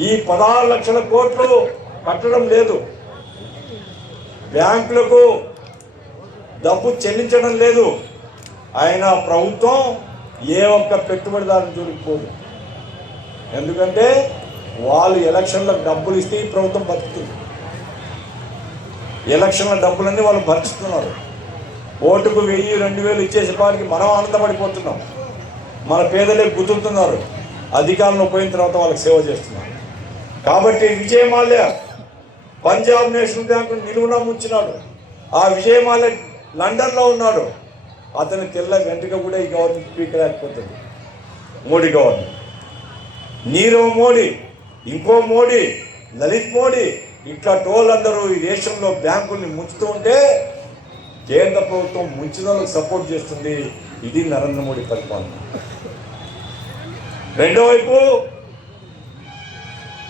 ఈ 16 లక్షల కోట్లు కట్టడం లేదు, బ్యాంకులకు డబ్బు చెల్లించడం లేదు. అయినా ప్రభుత్వం ఏ ఒక్క పెట్టుబడిదారుని జోలికి పోదు. ఎందుకంటే వాళ్ళు ఎలక్షన్లకు డబ్బులు ఇస్తే ఈ ప్రభుత్వం బతుకుతుంది. ఎలక్షన్ల డబ్బులన్నీ వాళ్ళు భరిస్తున్నారు. ఓటుకు 1000, 2000 ఇచ్చేసేపాటికి మనం ఆనందపడిపోతున్నాం. మన పేదలే గుర్తుంటున్నారు. అధికారంలో పోయిన తర్వాత వాళ్ళకి సేవ చేస్తున్నారు. కాబట్టి విజయ్ మాల్యా పంజాబ్ నేషనల్ బ్యాంకు నిలువున ముంచినాడు. ఆ విజయ్ మాల్యా లండన్లో ఉన్నాడు. అతని తెల్ల వెంట్రుక కూడా ఈ గవర్నమెంట్ స్పీకర్ అయిపోతుంది. మోడీ గవర్నమెంట్, నీరవ్ మోడీ, ఇంకో మోడీ, లలిత్ మోడీ, ఇట్లా టోళ్ళందరూ ఈ దేశంలో బ్యాంకుల్ని ముంచుతూ ఉంటే కేంద్ర ప్రభుత్వం ముంచుదలకు సపోర్ట్ చేస్తుంది. ఇది నరేంద్ర మోడీ పరిపాలన. రెండో వైపు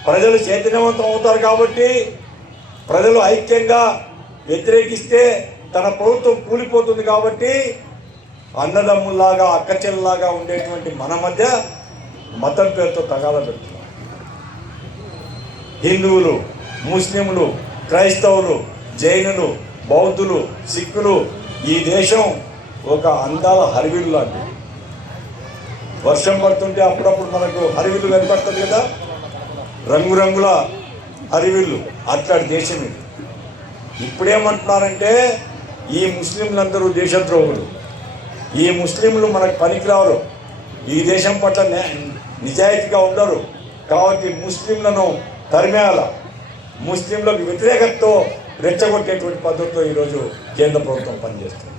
ప్రజలు చైతన్యవంతం అవుతారు కాబట్టి, ప్రజలు ఐక్యంగా వ్యతిరేకిస్తే తన ప్రభుత్వం కూలిపోతుంది కాబట్టి, అన్నదమ్ముల్లాగా అక్కచెల్లాగా ఉండేటువంటి మన మధ్య మతం పేరుతో తగాదా పెడుతున్నారు. హిందువులు, ముస్లింలు, క్రైస్తవులు, జైనులు, బౌద్ధులు, సిక్కులు, ఈ దేశం ఒక అందాల హరివిల్లు లాంటిది. వర్షం పడుతుంటే అప్పుడప్పుడు మనకు హరివిల్లు కనపడుతుంది కదా, రంగురంగుల హరివిల్లు. అట్లాంటి దేశం ఇది. ఇప్పుడేమంటున్నారంటే ఈ ముస్లింలందరూ దేశద్రోహులు, ఈ ముస్లింలు మనకు పనికిరారు, ఈ దేశం పట్ల నిజాయితీగా ఉండరు, కాబట్టి ముస్లింలను తరిమేయాల, ముస్లింలకు వ్యతిరేకతతో రెచ్చగొట్టేటువంటి పద్ధతిలో ఈరోజు కేంద్ర ప్రభుత్వం పనిచేస్తుంది.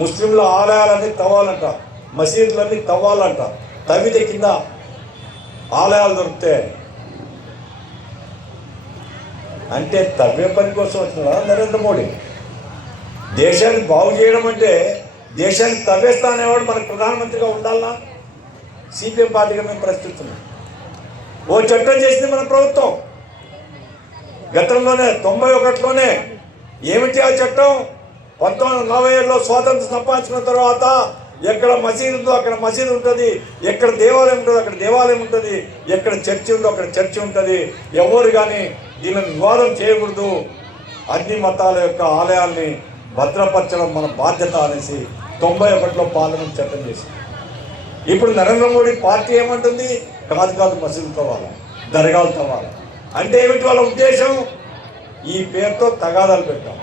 ముస్లింల ఆలయాలన్నీ తవ్వాలంట, మసీదులన్నీ తవ్వాలంట, తవ్వితే కింద ఆలయాలు దొరుకుతాయి. అంటే తవ్వే పని కోసం వచ్చినాడా నరేంద్ర మోడీ? దేశాన్ని బాగు చేయడం అంటే దేశాన్ని తవ్వేస్తా అనేవాడు మనకు ప్రధానమంత్రిగా ఉండాలన్నా? సిపిఎం పార్టీగా మేము ప్రశ్నిస్తున్నాం. ఓ చట్టం చేసింది మన ప్రభుత్వం గతంలోనే 91లోనే. ఏమిటి ఆ చట్టం? 1947లో స్వాతంత్రం సంపాదించుకున్న తర్వాత ఎక్కడ మసీదు ఉందో అక్కడ మసీదు ఉంటుంది, ఎక్కడ దేవాలయం ఉంటుందో అక్కడ దేవాలయం ఉంటుంది, ఎక్కడ చర్చి ఉందో అక్కడ చర్చి ఉంటుంది. ఎవరు కానీ దీనిని వివాదం చేయకూడదు, అన్ని మతాల యొక్క ఆలయాల్ని భద్రపరచడం మన బాధ్యత అనేసి 91లో పార్లమెంట్ చట్టం చేసింది. ఇప్పుడు నరేంద్ర మోడీ పార్టీ ఏమంటుంది? కాదు మసీదులు తవ్వాలి, దర్గాలు తవ్వాలి. అంటే ఏమిటి వాళ్ళ ఉద్దేశం? ఈ పేరుతో తగాదాలు పెట్టాం.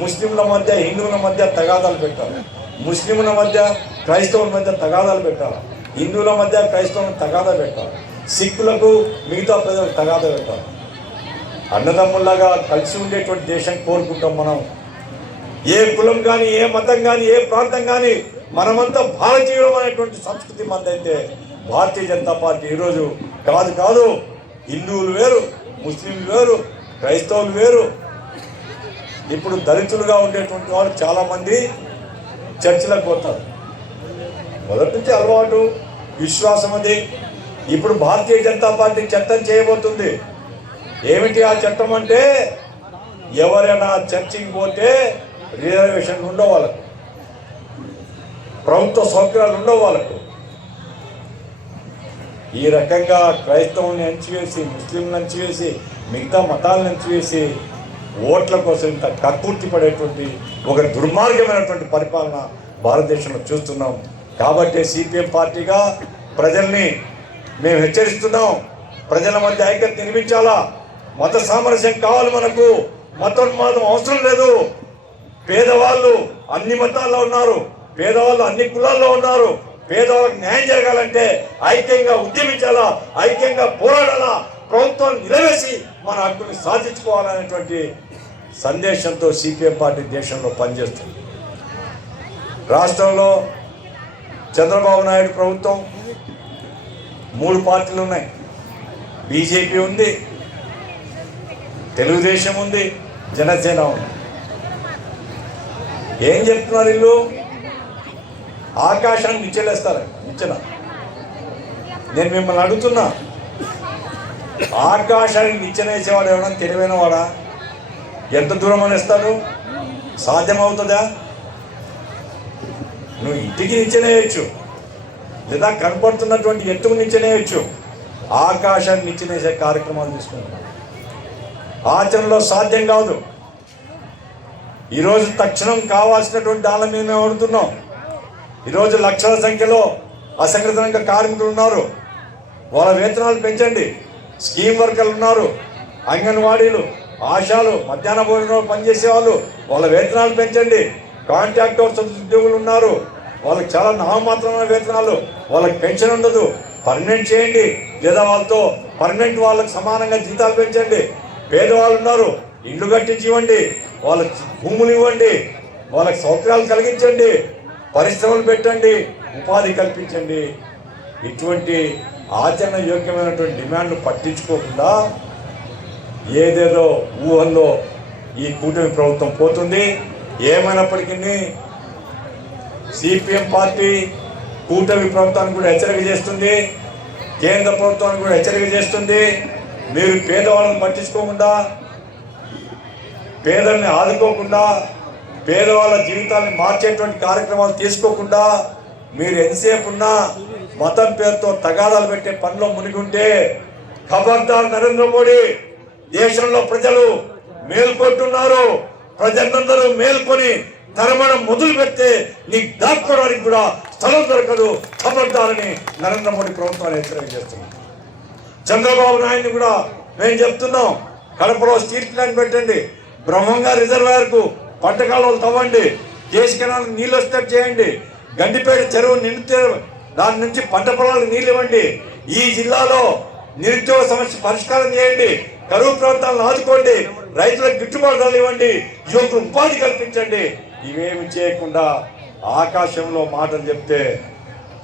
ముస్లింల మధ్య హిందువుల మధ్య తగాదాలు పెట్టాలి, ముస్లింల మధ్య క్రైస్తవుల మధ్య తగాదాలు పెట్టాలి, హిందువుల మధ్య క్రైస్తవులకు తగాదా పెట్టాలి, సిక్కులకు మిగతా ప్రజలకు తగాదా పెట్టాలి. అన్నదమ్ముల్లాగా కలిసి ఉండేటువంటి దేశం కోరుకుంటాం మనం. ఏ కులం కానీ, ఏ మతం కానీ, ఏ ప్రాంతం కానీ మనమంతా భారతీయులం అనేటువంటి సంస్కృతి మనదైతే భారతీయ జనతా పార్టీ ఈరోజు కాదు హిందువులు వేరు, ముస్లింలు వేరు, క్రైస్తవులు వేరు. ఇప్పుడు దళితులుగా ఉండేటువంటి వాళ్ళు చాలామంది చర్చిలకు పోతారు. మొదటి నుంచి అలవాటు, విశ్వాసం అది. ఇప్పుడు భారతీయ జనతా పార్టీ చట్టం చేయబోతుంది. ఏమిటి ఆ చట్టం అంటే? ఎవరైనా చర్చికి పోతే రిజర్వేషన్లు ఉండవు వాళ్ళకు, ప్రభుత్వ సౌకర్యాలు ఉండవు వాళ్ళకు. ఈ రకంగా క్రైస్తవుని ఎంచివేసి, ముస్లింలను ఎంచివేసి, మిగతా మతాలను ఎంచివేసి ఓట్ల కోసం ఇంత కక్కుర్తి పడేటువంటి ఒక దుర్మార్గమైనటువంటి పరిపాలన భారతదేశంలో చూస్తున్నాం. కాబట్టి సిపిఎం పార్టీగా ప్రజల్ని మేము హెచ్చరిస్తున్నాం. ప్రజల మధ్య ఐక్యత నిర్మించాలా, మత సామరస్యం కావాలి మనకు. మతోన్మాదం అవసరం లేదు. పేదవాళ్ళు అన్ని మతాల్లో ఉన్నారు, పేదవాళ్ళు అన్ని కులాల్లో ఉన్నారు. పేదవాళ్ళకి న్యాయం జరగాలంటే ఐక్యంగా ఉద్యమించాలా, ఐక్యంగా పోరాడాలా, ప్రభుత్వాన్ని నిలవేసి మన హక్కుని సాధించుకోవాలనేటువంటి సందేశంతో సిపిఎం పార్టీ దేశంలో పనిచేస్తుంది. రాష్ట్రంలో చంద్రబాబు నాయుడు ప్రభుత్వం 3 పార్టీలు ఉన్నాయి. బీజేపీ ఉంది, తెలుగుదేశం ఉంది, జనసేన ఉంది. ఏం చెప్తున్నారు వీళ్ళు? ఆకాశాన్ని నిచ్చెలేస్తారు. నిచ్చెన నేను మిమ్మల్ని అడుగుతున్నా, ఆకాశానికి నిచ్చెనేసేవాడు ఎవడన్నా తెలివైన వాడా? ఎంత దూరం అనేస్తాడు? సాధ్యమవుతుందా? నువ్వు ఇంటికి నిచ్చెనేయచ్చు, లేదా కనపడుతున్నటువంటి ఎత్తుకు నిచ్చెనేయచ్చు. ఆకాశాన్ని నిచ్చెనేసే కార్యక్రమాలు తీసుకుంటున్నాం. ఆచరణలో సాధ్యం కాదు. ఈరోజు తక్షణం కావాల్సినటువంటి దాని మీద మేము అడుగుతున్నాం. ఈరోజు లక్షల సంఖ్యలో అసంఘటిత రంగ కార్మికులు ఉన్నారు, వాళ్ళ వేతనాలు పెంచండి. స్కీమ్ వర్కర్లు ఉన్నారు, అంగన్వాడీలు, ఆశాలు, మధ్యాహ్న భోజనంలో పనిచేసే వాళ్ళు, వాళ్ళ వేతనాలు పెంచండి. కాంట్రాక్టర్స్ ఉద్యోగులు ఉన్నారు, వాళ్ళకి చాలా నామమాత్రమైన వేతనాలు, వాళ్ళకి పెన్షన్ ఉండదు. పర్మనెంట్ చేయండి, లేదా వాళ్ళతో పర్మనెంట్ వాళ్ళకి సమానంగా జీతాలు పెంచండి. పేదవాళ్ళు ఉన్నారు, ఇళ్ళు కట్టించి ఇవ్వండి, వాళ్ళకి భూములు ఇవ్వండి, వాళ్ళకి సౌకర్యాలు కలిగించండి, పరిశ్రమలు పెట్టండి, ఉపాధి కల్పించండి. ఇటువంటి ఆచరణ యోగ్యమైనటువంటి డిమాండ్లు పట్టించుకోకుండా ఏదేదో ఊహల్లో ఈ కూటమి ప్రభుత్వం పోతుంది. ఏమైనప్పటికీ సిపిఎం పార్టీ కూటమి ప్రభుత్వానికి కూడా హెచ్చరిక చేస్తుంది, కేంద్ర ప్రభుత్వానికి కూడా హెచ్చరిక చేస్తుంది. మీరు పేదవాళ్ళని పట్టించుకోకుండా, పేదల్ని ఆదుకోకుండా, పేదవాళ్ళ జీవితాన్ని మార్చేటువంటి కార్యక్రమాలు తీసుకోకుండా మీరు ఎంతసేపు ఉన్నా మతం పేరుతో తగాదాలు పెట్టే పనిలో మునిగి ఉంటే ఖబర్దార్ నరేంద్ర మోడీ. దేశంలో ప్రజలు మేల్కొంటున్నారు. ప్రజలందరూ మేల్కొని తరమడం మొదలు పెడితే నీకు దాక్కోవడానికి కూడా స్థలం దొరకదు. ఖబర్దారని నరేంద్ర మోడీ ప్రభుత్వాన్ని హెచ్చరిక చేస్తున్నాం. చంద్రబాబు నాయుడిని కూడా మేము చెప్తున్నాం, కడపలో స్టీల్ ప్లాంట్ పెట్టండి, బ్రహ్మంగా రిజర్వాయర్కు పంటకాలను తవ్వండి, కేసు కెనాలకు నీళ్ళు వస్తేట్టు చేయండి, గండిపేట చెరువు నిండితే దాని నుంచి పంట పొలాలకు నీళ్ళు ఇవ్వండి, ఈ జిల్లాలో నిరుద్యోగ సమస్య పరిష్కారం చేయండి, కరువు ప్రాంతాలను ఆదుకోండి, రైతులకు గిట్టుబాటు ధరలు ఇవ్వండి, యువకులు ఉపాధి కల్పించండి. ఇవేమి చేయకుండా ఆకాశంలో మాటలు చెప్తే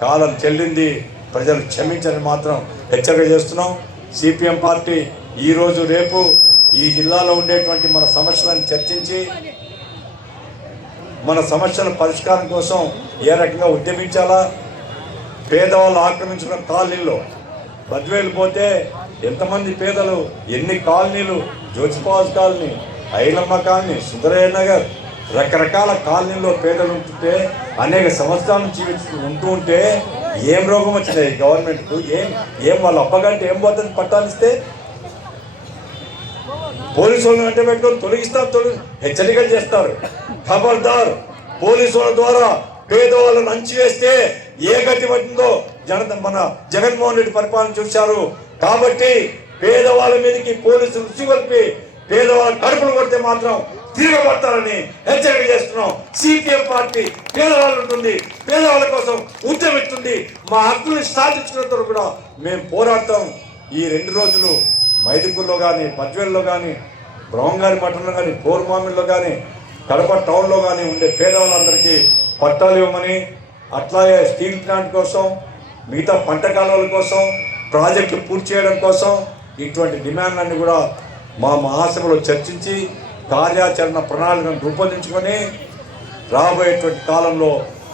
కాలం చెల్లింది, ప్రజలు క్షమించని మాత్రం హెచ్చరిక చేస్తున్నాం. సిపిఎం పార్టీ ఈరోజు రేపు ఈ జిల్లాలో ఉండేటువంటి మన సమస్యలను చర్చించి మన సమస్యల పరిష్కారం కోసం ఏ రకంగా ఉద్యమించాలా, పేదవాళ్ళు ఆక్రమించిన కాలనీల్లో బద్వేలు పోతే ఎంతమంది పేదలు, ఎన్ని కాలనీలు, జ్యోతిపాస్ కాలనీ, ఐలమ్మ కాలనీ, సుందరయ్య నగర్, రకరకాల కాలనీల్లో పేదలు ఉంటుంటే అనేక సంవత్సరాల నుంచి ఉంటూ ఉంటే ఏం రోగం వచ్చింది గవర్నమెంట్కు? ఏం వాళ్ళ అప్పగంటే ఏం పోతుంది? పట్టాలిస్తే పోలీసు వాళ్ళని వెంట పెట్టుకొని తొలగిస్తారు, హెచ్చరికలు చేస్తారు. ఖబర్దార్, పోలీసు వాళ్ళ ద్వారా పేదవాళ్ళను అంచివేస్తే ఏ గతి పట్టిందో మన జగన్మోహన్ రెడ్డి పరిపాలన చూశారు. కాబట్టి పేదవాళ్ళ మీదకి పోలీసులు ఉసిగొల్పి పేదవాళ్ళ కడుపులు కొడితే మాత్రం తిరగబడతారని హెచ్చరిక చేస్తున్నాం. సిపిఎం పార్టీ పేదవాళ్ళు ఉంటుంది, పేదవాళ్ళ కోసం ఉద్యమిస్తుంది. మా హక్కులను సాధించినంత కూడా మేము పోరాడతాం. ఈ 2 రోజులు మైదుకూరులో కానీ, బద్వేల్లో కానీ, బ్రహ్మంగారి పట్టణంలో కానీ, పోర్మామిల్లో కానీ, కడప టౌన్లో కానీ ఉండే పేదవాళ్ళందరికీ పట్టాలు ఇవ్వమని, అట్లాగే స్టీల్ ప్లాంట్ కోసం, మిగతా పంట కాలువల కోసం, ప్రాజెక్టులు పూర్తి చేయడం కోసం ఇటువంటి డిమాండ్లన్నీ కూడా మా మహాసభలో చర్చించి కార్యాచరణ ప్రణాళికను రూపొందించుకొని రాబోయేటువంటి కాలంలో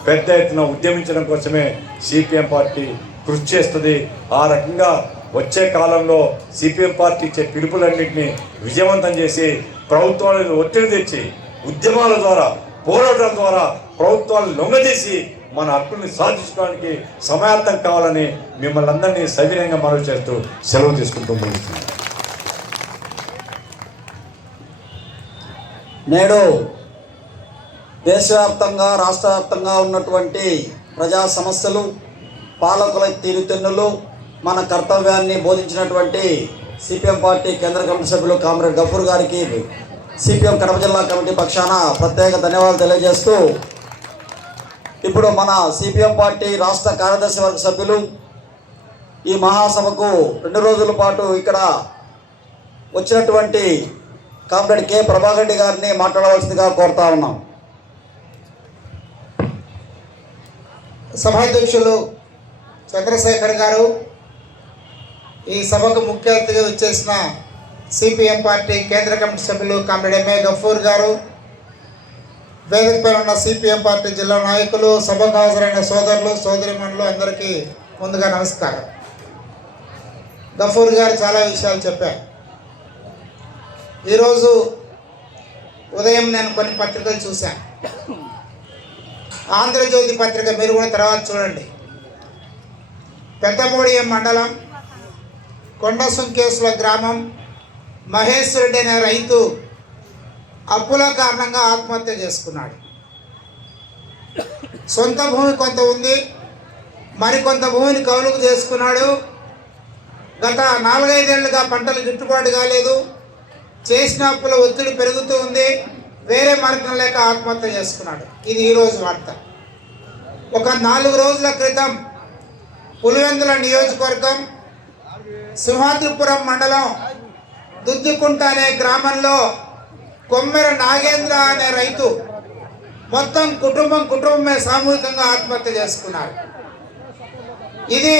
పెద్ద ఎత్తున ఉద్యమించడం కోసమే సిపిఎం పార్టీ కృషి చేస్తుంది. ఆ రకంగా వచ్చే కాలంలో సిపిఎం పార్టీ ఇచ్చే పిలుపులన్నింటినీ విజయవంతం చేసి ప్రభుత్వాలను ఒత్తిడి తెచ్చి ఉద్యమాల ద్వారా, పోరాటం ద్వారా ప్రభుత్వాలను లొంగదీసి మన హక్కుల్ని సాధించడానికి సమయార్థం కావాలని మిమ్మల్ని అందరినీ సవినయంగా మనవి చేస్తూ సెలవు తీసుకుంటూ ముగిస్తున్నాను. నేడు దేశవ్యాప్తంగా, రాష్ట్ర వ్యాప్తంగా ఉన్నటువంటి ప్రజా సమస్యలు, పాలకుల తీరుతెన్నులు, మన కర్తవ్యాన్ని బోధించినటువంటి సిపిఎం పార్టీ కేంద్ర కమిటీ సభ్యులు కామ్రేడ్ గఫూర్ గారికి సిపిఎం కడప జిల్లా కమిటీ పక్షాన ప్రత్యేక ధన్యవాదాలు తెలియజేస్తూ, ఇప్పుడు మన సిపిఎం పార్టీ రాష్ట్ర కార్యదర్శి వర్గ సభ్యులు ఈ మహాసభకు 2 రోజుల పాటు ఇక్కడ వచ్చినటువంటి కామ్రేడ్ కె ప్రభాకర్ రెడ్డి గారిని మాట్లాడవలసిందిగా కోరుతా ఉన్నాం. సభాధ్యక్షులు చంద్రశేఖర్ గారు, ఈ సభకు ముఖ్య అతిథిగా వచ్చేసిన సిపిఎం పార్టీ కేంద్ర కమిటీ సభ్యులు కామ్రేడ్ ఎంఏ గఫూర్ గారు, వేదికపై ఉన్న సిపిఎం పార్టీ జిల్లా నాయకులు, సభకు హాజరైన సోదరులు, సోదరిమణులు అందరికీ ముందుగా నమస్కారం. గఫూర్ గారు చాలా విషయాలు చెప్పారు. ఈరోజు ఉదయం నేను కొన్ని పత్రికలు చూశాను. ఆంధ్రజ్యోతి పత్రిక మీరు కూడా తర్వాత చూడండి. పెద్దమూడియం మండలం కొండసుంకేశ్వర గ్రామం మహేష్ రెడ్డి అనే రైతు అప్పుల కారణంగా ఆత్మహత్య చేసుకున్నాడు. సొంత భూమి కొంత ఉంది, మరికొంత భూమిని కౌలుకు చేసుకున్నాడు. గత 4-5 ఏళ్లుగా పంటలు గిట్టుబాటు కాలేదు, చేసిన అప్పుల ఒత్తిడి పెరుగుతూ ఉంది, వేరే మార్గం లేక ఆత్మహత్య చేసుకున్నాడు. ఇది ఈరోజు వార్త. ఒక 4 రోజుల క్రితం పులివెందుల నియోజకవర్గం సింహాద్రిపురం మండలం దుద్దికుంట అనే గ్రామంలో కొమ్మెర నాగేంద్ర అనే రైతు మొత్తం కుటుంబమే సామూహికంగా ఆత్మహత్య చేసుకున్నారు. ఇది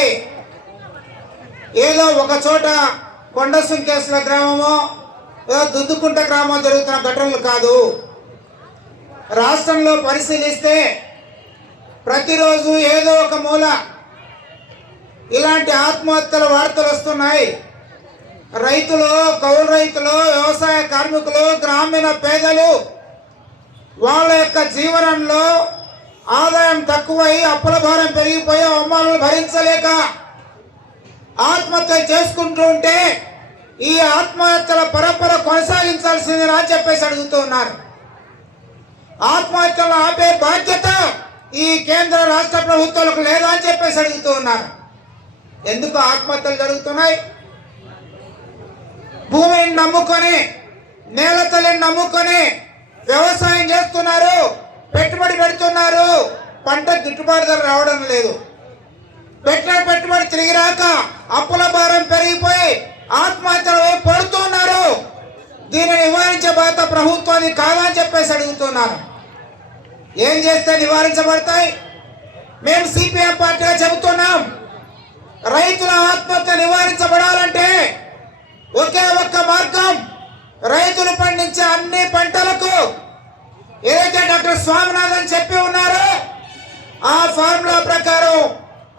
ఏదో ఒక చోట కొండసుంకేశ్వర గ్రామమో దుద్దుకుంట గ్రామం జరుగుతున్న ఘటనలు కాదు. రాష్ట్రంలో పరిశీలిస్తే ప్రతిరోజు ఏదో ఒక మూల ఇలాంటి ఆత్మహత్యల వార్తలు వస్తున్నాయి. రైతులు, కౌలు రైతులు, వ్యవసాయ కార్మికులు, గ్రామీణ పేదలు వాళ్ళ యొక్క జీవనంలో ఆదాయం తక్కువై అప్పుల భారం పెరిగిపోయి అవమానాలు భరించలేక ఆత్మహత్య చేసుకుంటూ ఉంటే ఈ ఆత్మహత్యల పరంపర కొనసాగించాల్సింది అని చెప్పేసి అడుగుతూ ఉన్నారు. ఆత్మహత్యలు ఆపే బాధ్యత ఈ కేంద్ర రాష్ట్ర ప్రభుత్వాలకు లేదా అని చెప్పేసి అడుగుతూ ఉన్నారు. ఎందుకు ఆత్మహత్యలు జరుగుతున్నాయి? భూమిని నమ్ముకొని, నేల తల్లిని నమ్ముకొని వ్యవసాయం చేస్తున్నారు, పెట్టుబడి పెడుతున్నారు, పంట గిట్టుబాటు ధర రావడం లేదు. పెట్టిన పెట్టుబడి తిరిగి రాక అప్పుల భారం పెరిగిపోయి ఆత్మహత్యలు పడుతున్నారు. దీన్ని నివారించే బాధ్యత ప్రభుత్వాన్ని కాదని చెప్పేసి అడుగుతున్నారు. ఏం చేస్తే నివారించబడతాయి? మేము సిపిఎం పార్టీగా చెబుతున్నాం, రైతుల ఆత్మహత్య నివారించబడాలంటే ఒకే ఒక్క మార్గం, రైతులు పండించే అన్ని పంటలకు ఏదైతే డాక్టర్ స్వామినాథన్ చెప్పి ఉన్నారో ఆ ఫార్ములా ప్రకారం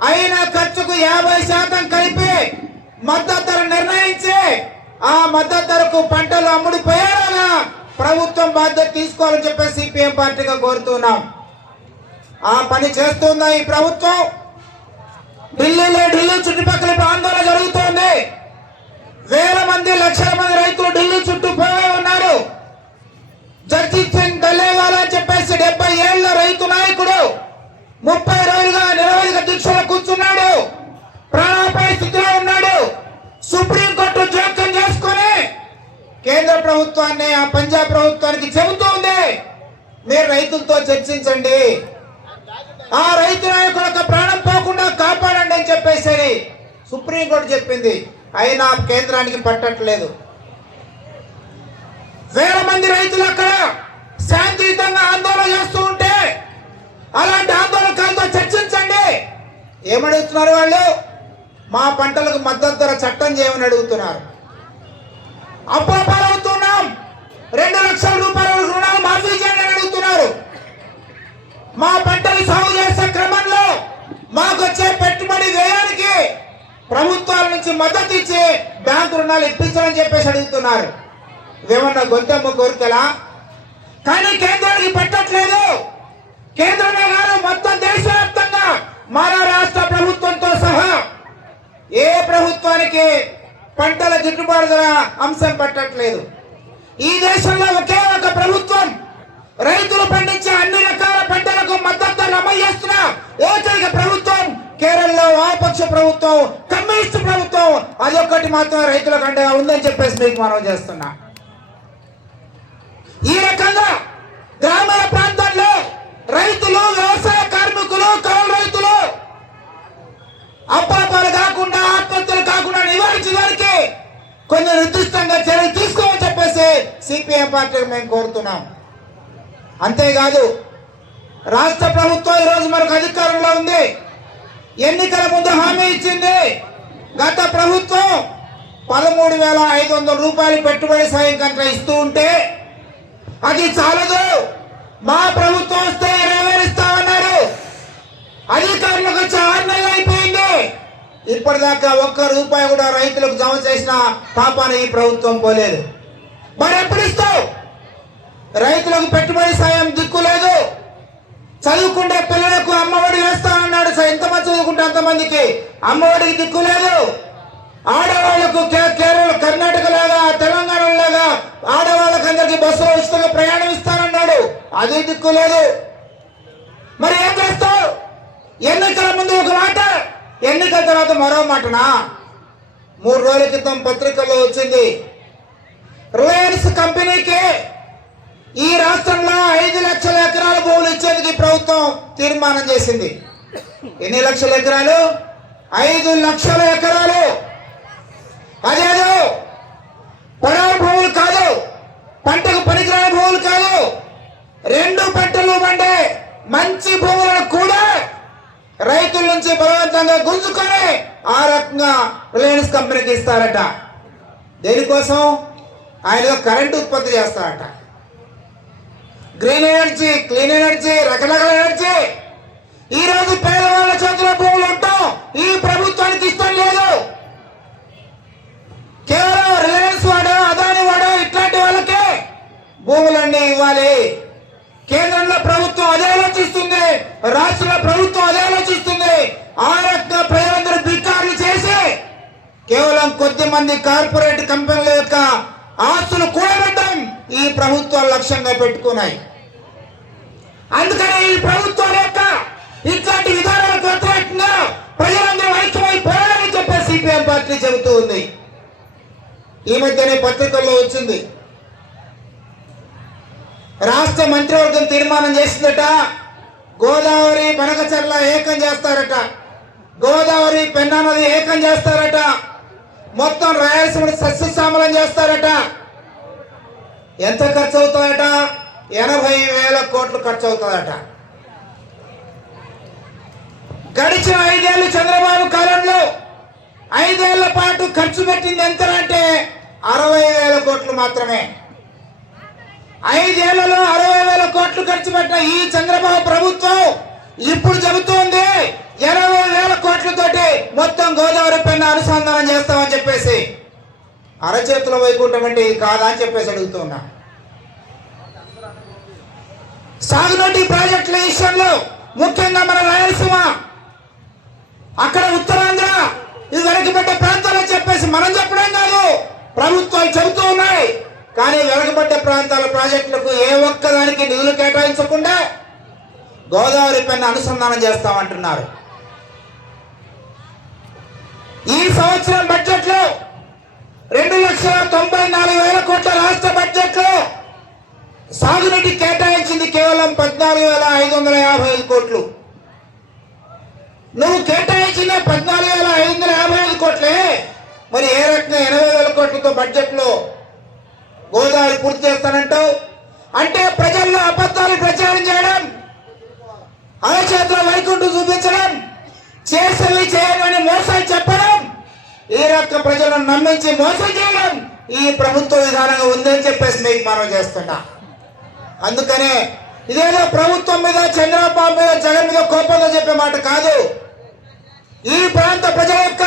అయిన ఖర్చుకు 50% కలిపి మద్దతు ధర నిర్ణయించి ఆ మద్దతు ధరకు పంటలు అమ్ముడిపోయేలా ప్రభుత్వం బాధ్యత తీసుకోవాలని చెప్పి సిపిఎం పార్టీగా కోరుతున్నాం. ఆ పని చేస్తుందా ఈ ప్రభుత్వం? ఢిల్లీ చుట్టుపక్కల ఆందోళన జరుగుతోంది. వేల మంది లక్షల మంది రైతులు ఢిల్లీ చుట్టూ పోయి ఉన్నారు. జగజిత్ సింగ్ డల్లేవాలా అని చెప్పేసి 70 ఏళ్ల రైతు నాయకుడు 30 రోజులుగా నిరవధిక దీక్షలో కూర్చున్నాడు. ప్రాణాపాయ స్థితిలో ఉన్నాడు. సుప్రీంకోర్టు జోక్యం చేసుకొని కేంద్ర ప్రభుత్వాన్ని ఆ పంజాబ్ ప్రభుత్వానికి చెబుతోంది, మీరు రైతులతో చర్చించండి, ఆ రైతు నాయకుల యొక్క ప్రాణం పోకుండా కాపాడండి అని చెప్పేసి సుప్రీంకోర్టు చెప్పింది. అయినా కేంద్రానికి పట్టట్లేదు. వేల మంది రైతులు అక్కడ శాంతియుతంగా ఆందోళన చేస్తూ ఉంటే అలాంటి ఆందోళనకాలతో చర్చించండి. ఏమడుగుతున్నారు వాళ్ళు? మా పంటలకు మద్దతు ధర చట్టం చేయమని అడుగుతున్నారు. అప్పులవుతున్నాం, 2 లక్షల రూపాయల రుణాలు మాఫీ చేయండి అని అడుగుతున్నారు. మా పంటలు సాగు చేసే క్రమంలో మాకు వచ్చే పెట్టుబడి వ్యయానికి ప్రభుత్వాల నుంచి మద్దతు ఇచ్చి బ్యాంకు రుణాలు ఇప్పించాలని చెప్పేసి అడుగుతున్నారు. ఇవేమన్నా గొంతెమ్మ కోరికలా? కానీ కేంద్రానికి పెట్టట్లేదు. కేంద్రమే కాదు, మొత్తం దేశవ్యాప్తంగా మన రాష్ట్ర ప్రభుత్వంతో సహా ఏ ప్రభుత్వానికి పంటల గిట్టుబాటు ధర అంశం పట్టట్లేదు. ఈ దేశంలో ఒకే ఒక ప్రభుత్వం రైతులు పండించే అన్ని రకాల పంటలకు మద్దతు ధరలు అమలు చేస్తున్న ఏకైక ప్రభుత్వం కేరళలో వామపక్ష ప్రభుత్వం, కమ్యూనిస్టు ప్రభుత్వం. అదొక్కటి మాత్రం రైతుల కంటే ఉందని చెప్పేసి మీకు మనం చేస్తున్నా. ఈ రకంగా గ్రామీణ ప్రాంతాల్లో రైతులు, వ్యవసాయ కార్మికులు, కౌలు రైతులు అప్పాపాలు కాకుండా, ఆత్మహత్యలు కాకుండా నివారించడానికి కొన్ని నిర్దిష్టంగా చర్యలు తీసుకోమని చెప్పేసి సిపిఎం పార్టీకి మేము కోరుతున్నాం. అంతేకాదు, రాష్ట్ర ప్రభుత్వం ఈరోజు మనకు అధికారంలో ఉంది. ఎన్నికల ముందు హామీ ఇచ్చింది. గత ప్రభుత్వం 13,500 రూపాయలు పెట్టుబడి సాయం కనుక ఇస్తూ ఉంటే అది చాలదు, మా ప్రభుత్వం వస్తే 20,000 ఇస్తామన్నారు. అధికారులకు వచ్చి 6 నెలలు అయిపోయింది. ఇప్పటిదాకా 1 రూపాయి కూడా రైతులకు జమ చేసిన పాపాన్ని ఈ ప్రభుత్వం పోలేదు. మరి ఎప్పుడు ఇస్తావు? రైతులకు పెట్టుబడి సాయం దిక్కు లేదు. చదువుకుంటే పిల్లలకు అమ్మఒడి వేస్తానన్నాడు. ఎంతమంది చదువుకుంటే అంతమందికి అమ్మఒడికి దిక్కు లేదు. ఆడవాళ్లకు కేరళ, కర్ణాటక లాగా, తెలంగాణ లాగా ఆడవాళ్ళకి అందరికి బస్సులో ఉచితంగా ప్రయాణం ఇస్తానన్నాడు. అది దిక్కు లేదు. మరి ఏం చేస్తావు? ఎన్నికల ముందు ఒక మాట, ఎన్నికల తర్వాత మరో మాటనా? 3 రోజుల క్రితం పత్రికల్లో వచ్చింది, రిలయన్స్ కంపెనీకి ఈ రాష్ట్రంలో 5 లక్షల ఎకరాల భూములు ఇచ్చేందుకు ఈ ప్రభుత్వం తీర్మానం చేసింది. ఎన్ని లక్షల ఎకరాలు? 5 లక్షల ఎకరాలు. అదేదో పొడవు భూములు కాదు, పంటకు పనికిరాని భూములు కాదు, 2 పంటలు పండే మంచి భూములను కూడా రైతుల నుంచి బలవంతంగా గుంజుకొని ఆ రకంగా రిలయన్స్ కంపెనీకి ఇస్తారట. దేనికోసం? ఆయన కరెంటు ఉత్పత్తి చేస్తారట. గ్రీన్ ఎనర్జీ, క్లీన్ ఎనర్జీ, రకరకాల ఎనర్జీ. ఈ రోజు పేదవాళ్ళ చేతిలో భూములు ఉంటాం ఈ ప్రభుత్వానికి ఇష్టం లేదు. కేవలం రిలయన్స్ వాడో, అదాని వాడో ఇట్లాంటి వాళ్ళకే భూములన్నీ ఇవ్వాలి. కేంద్రంలో ప్రభుత్వం అదే ఆలోచిస్తుంది, రాష్ట్రంలో ప్రభుత్వం అదే ఆలోచిస్తుంది. ఆ రకంగా ప్రజలందరూ బిక్కార్లు చేసి కేవలం కొద్ది మంది కార్పొరేట్ కంపెనీల యొక్క ఆస్తులు కూడబెట్టడం ఈ ప్రభుత్వాలు లక్ష్యంగా పెట్టుకున్నాయి. అందుకని ఈ ప్రభుత్వం యొక్క ఇట్లాంటి విధానాలకు వ్యతిరేకంగా ప్రజలందరూ ఐక్యమై పోరాడని చెప్పే సిపిఎం పార్టీ చెబుతూ ఉంది. ఈ మధ్యనే పత్రికల్లో వచ్చింది, రాష్ట్ర మంత్రివర్గం తీర్మానం చేసిందట, గోదావరి బనకచర్ల ఏకం చేస్తారట, గోదావరి పెన్నా నది ఏకం చేస్తారట, మొత్తం రాయలసీమ సస్యశ్యామలం చేస్తారట. ఎంత ఖర్చు అవుతుందట? 80,000 కోట్లు ఖర్చు అవుతుందట. గడిచిన 5 ఏళ్ళు చంద్రబాబు కాలంలో 5 ఏళ్ల పాటు ఖర్చు పెట్టింది ఎంత అంటే 60,000 కోట్లు మాత్రమే. 5 ఏళ్లలో 60,000 కోట్లు ఖర్చు పెట్టిన ఈ చంద్రబాబు ప్రభుత్వం ఇప్పుడు చెబుతోంది 80,000 కోట్లతోటి మొత్తం గోదావరి పెన్న అనుసంధానం చేస్తామని చెప్పేసి. అరచేతుల వైకుంఠం అంటే ఇది కాదా అని చెప్పేసి అడుగుతున్నా. సాగునీటి ప్రాజెక్టుల విషయంలో ముఖ్యంగా మన రాయలసీమ, అక్కడ ఉత్తరాంధ్ర, ఇది వెనకబడ్డ ప్రాంతాలని చెప్పేసి మనం చెప్పడం కాదు, ప్రభుత్వాలు చెబుతూ ఉన్నాయి. కానీ వెనకబడ్డ ప్రాంతాల ప్రాజెక్టులకు ఏ ఒక్కదానికి నిధులు కేటాయించకుండా గోదావరి పెన్న అనుసంధానం చేస్తామంటున్నారు. ఈ సంవత్సరం బడ్జెట్లో 2,94,000 కోట్ల రాష్ట్ర బడ్జెట్లో సాగునీటి కేటాయించింది కేవలం 14,555 కోట్లు. నువ్వు కేటాయించిన 14,555 కోట్లే, మరి ఏ రకంగా 80,000 కోట్లతో బడ్జెట్లో గోదావరి పూర్తి చేస్తానంటావు? అంటే ప్రజల్లో అబద్ధాలు ప్రచారం చేయడం, అరచేతుల వైకుంఠం చూపించడం, చేసేవి చేయమని మోసాలు చెప్పడం, ఈ రకంగా ప్రజలను నమ్మించి మోసం చేయడం ఈ ప్రభుత్వ విధానంగా ఉందని చెప్పేసి మీకు మనం చేస్తున్నా. అందుకనే ఇదేదో ప్రభుత్వం మీద, చంద్రబాబు మీద, జగన్ మీద కోపంగా చెప్పే మాట కాదు. ఈ ప్రాంత ప్రజల యొక్క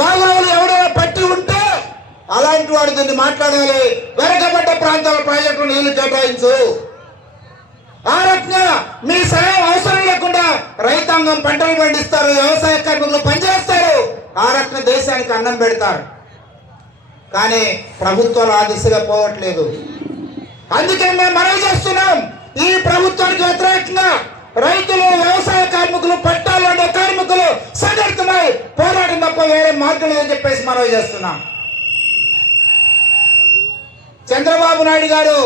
బాగోగులు ఎవరైనా పట్టి ఉంటే అలాంటి వాడు దీన్ని మాట్లాడాలి. వెనకబడ్డ ప్రాంతాల ప్రాజెక్టులు నీళ్లు కేటాయించు. ఆ రకంగా మీ సహాయం అవసరం లేకుండా రైతాంగం పంటలు పండిస్తారు, వ్యవసాయ కార్మికులు పనిచేస్తారు, ఆ రకంగా దేశానికి అన్నం పెడతారు. కానీ ప్రభుత్వాలు ఆ దిశగా పోవట్లేదు. అందుకే మేము మనవి చేస్తున్నాం, ఈ ప్రభుత్వానికి వ్యతిరేకంగా రైతులు, వ్యవసాయ కార్మికులు, పట్టాలు ఉండే కార్మికులు సంఘటితమై పోరాటం తప్ప వేరే మార్గం లేదని చెప్పేసి మనవి చేస్తున్నాం. చంద్రబాబు నాయుడు గారు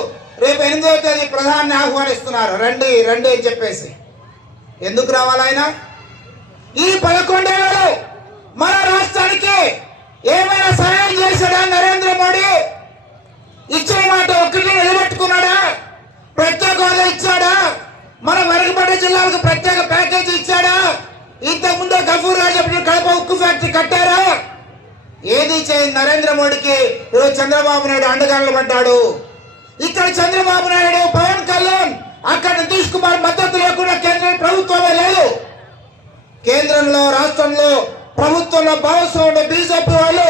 రేపు 8వ తేదీ ప్రధాని ఆహ్వానిస్తున్నారు. రండి రండి అని చెప్పేసి. ఎందుకు రావాలి ఆయన? ఈ 11 ఏళ్ళు మన రాష్ట్రానికి ఏమైనా సహాయం చేశాడా నరేంద్ర మోడీ? ఇచ్చే మాట ఒక్కటి నిలబెట్టుకున్నాడా? ప్రత్యేక హోదా ఇచ్చాడా? మన వెనకబడ్డ జిల్లాలకు ప్రత్యేక ప్యాకేజీ ఇచ్చాడా? ఇంతకుముందు గఫూర్ రాజు కడప ఉక్కు ఫ్యాక్టరీ కట్టారా? ఏది చేయని నరేంద్ర మోడీకి ఈరోజు చంద్రబాబు నాయుడు అండగా నిలబడ్డాడు. ఇక్కడ చంద్రబాబు నాయుడు, పవన్ కళ్యాణ్, అక్కడ నితీష్ కుమార్ మద్దతు లేకుండా కేంద్ర ప్రభుత్వమే లేదు. కేంద్రంలో, రాష్ట్రంలో, ప్రభుత్వంలో భాగస్వామ్యం ఉండే బీజేపీ వాళ్ళు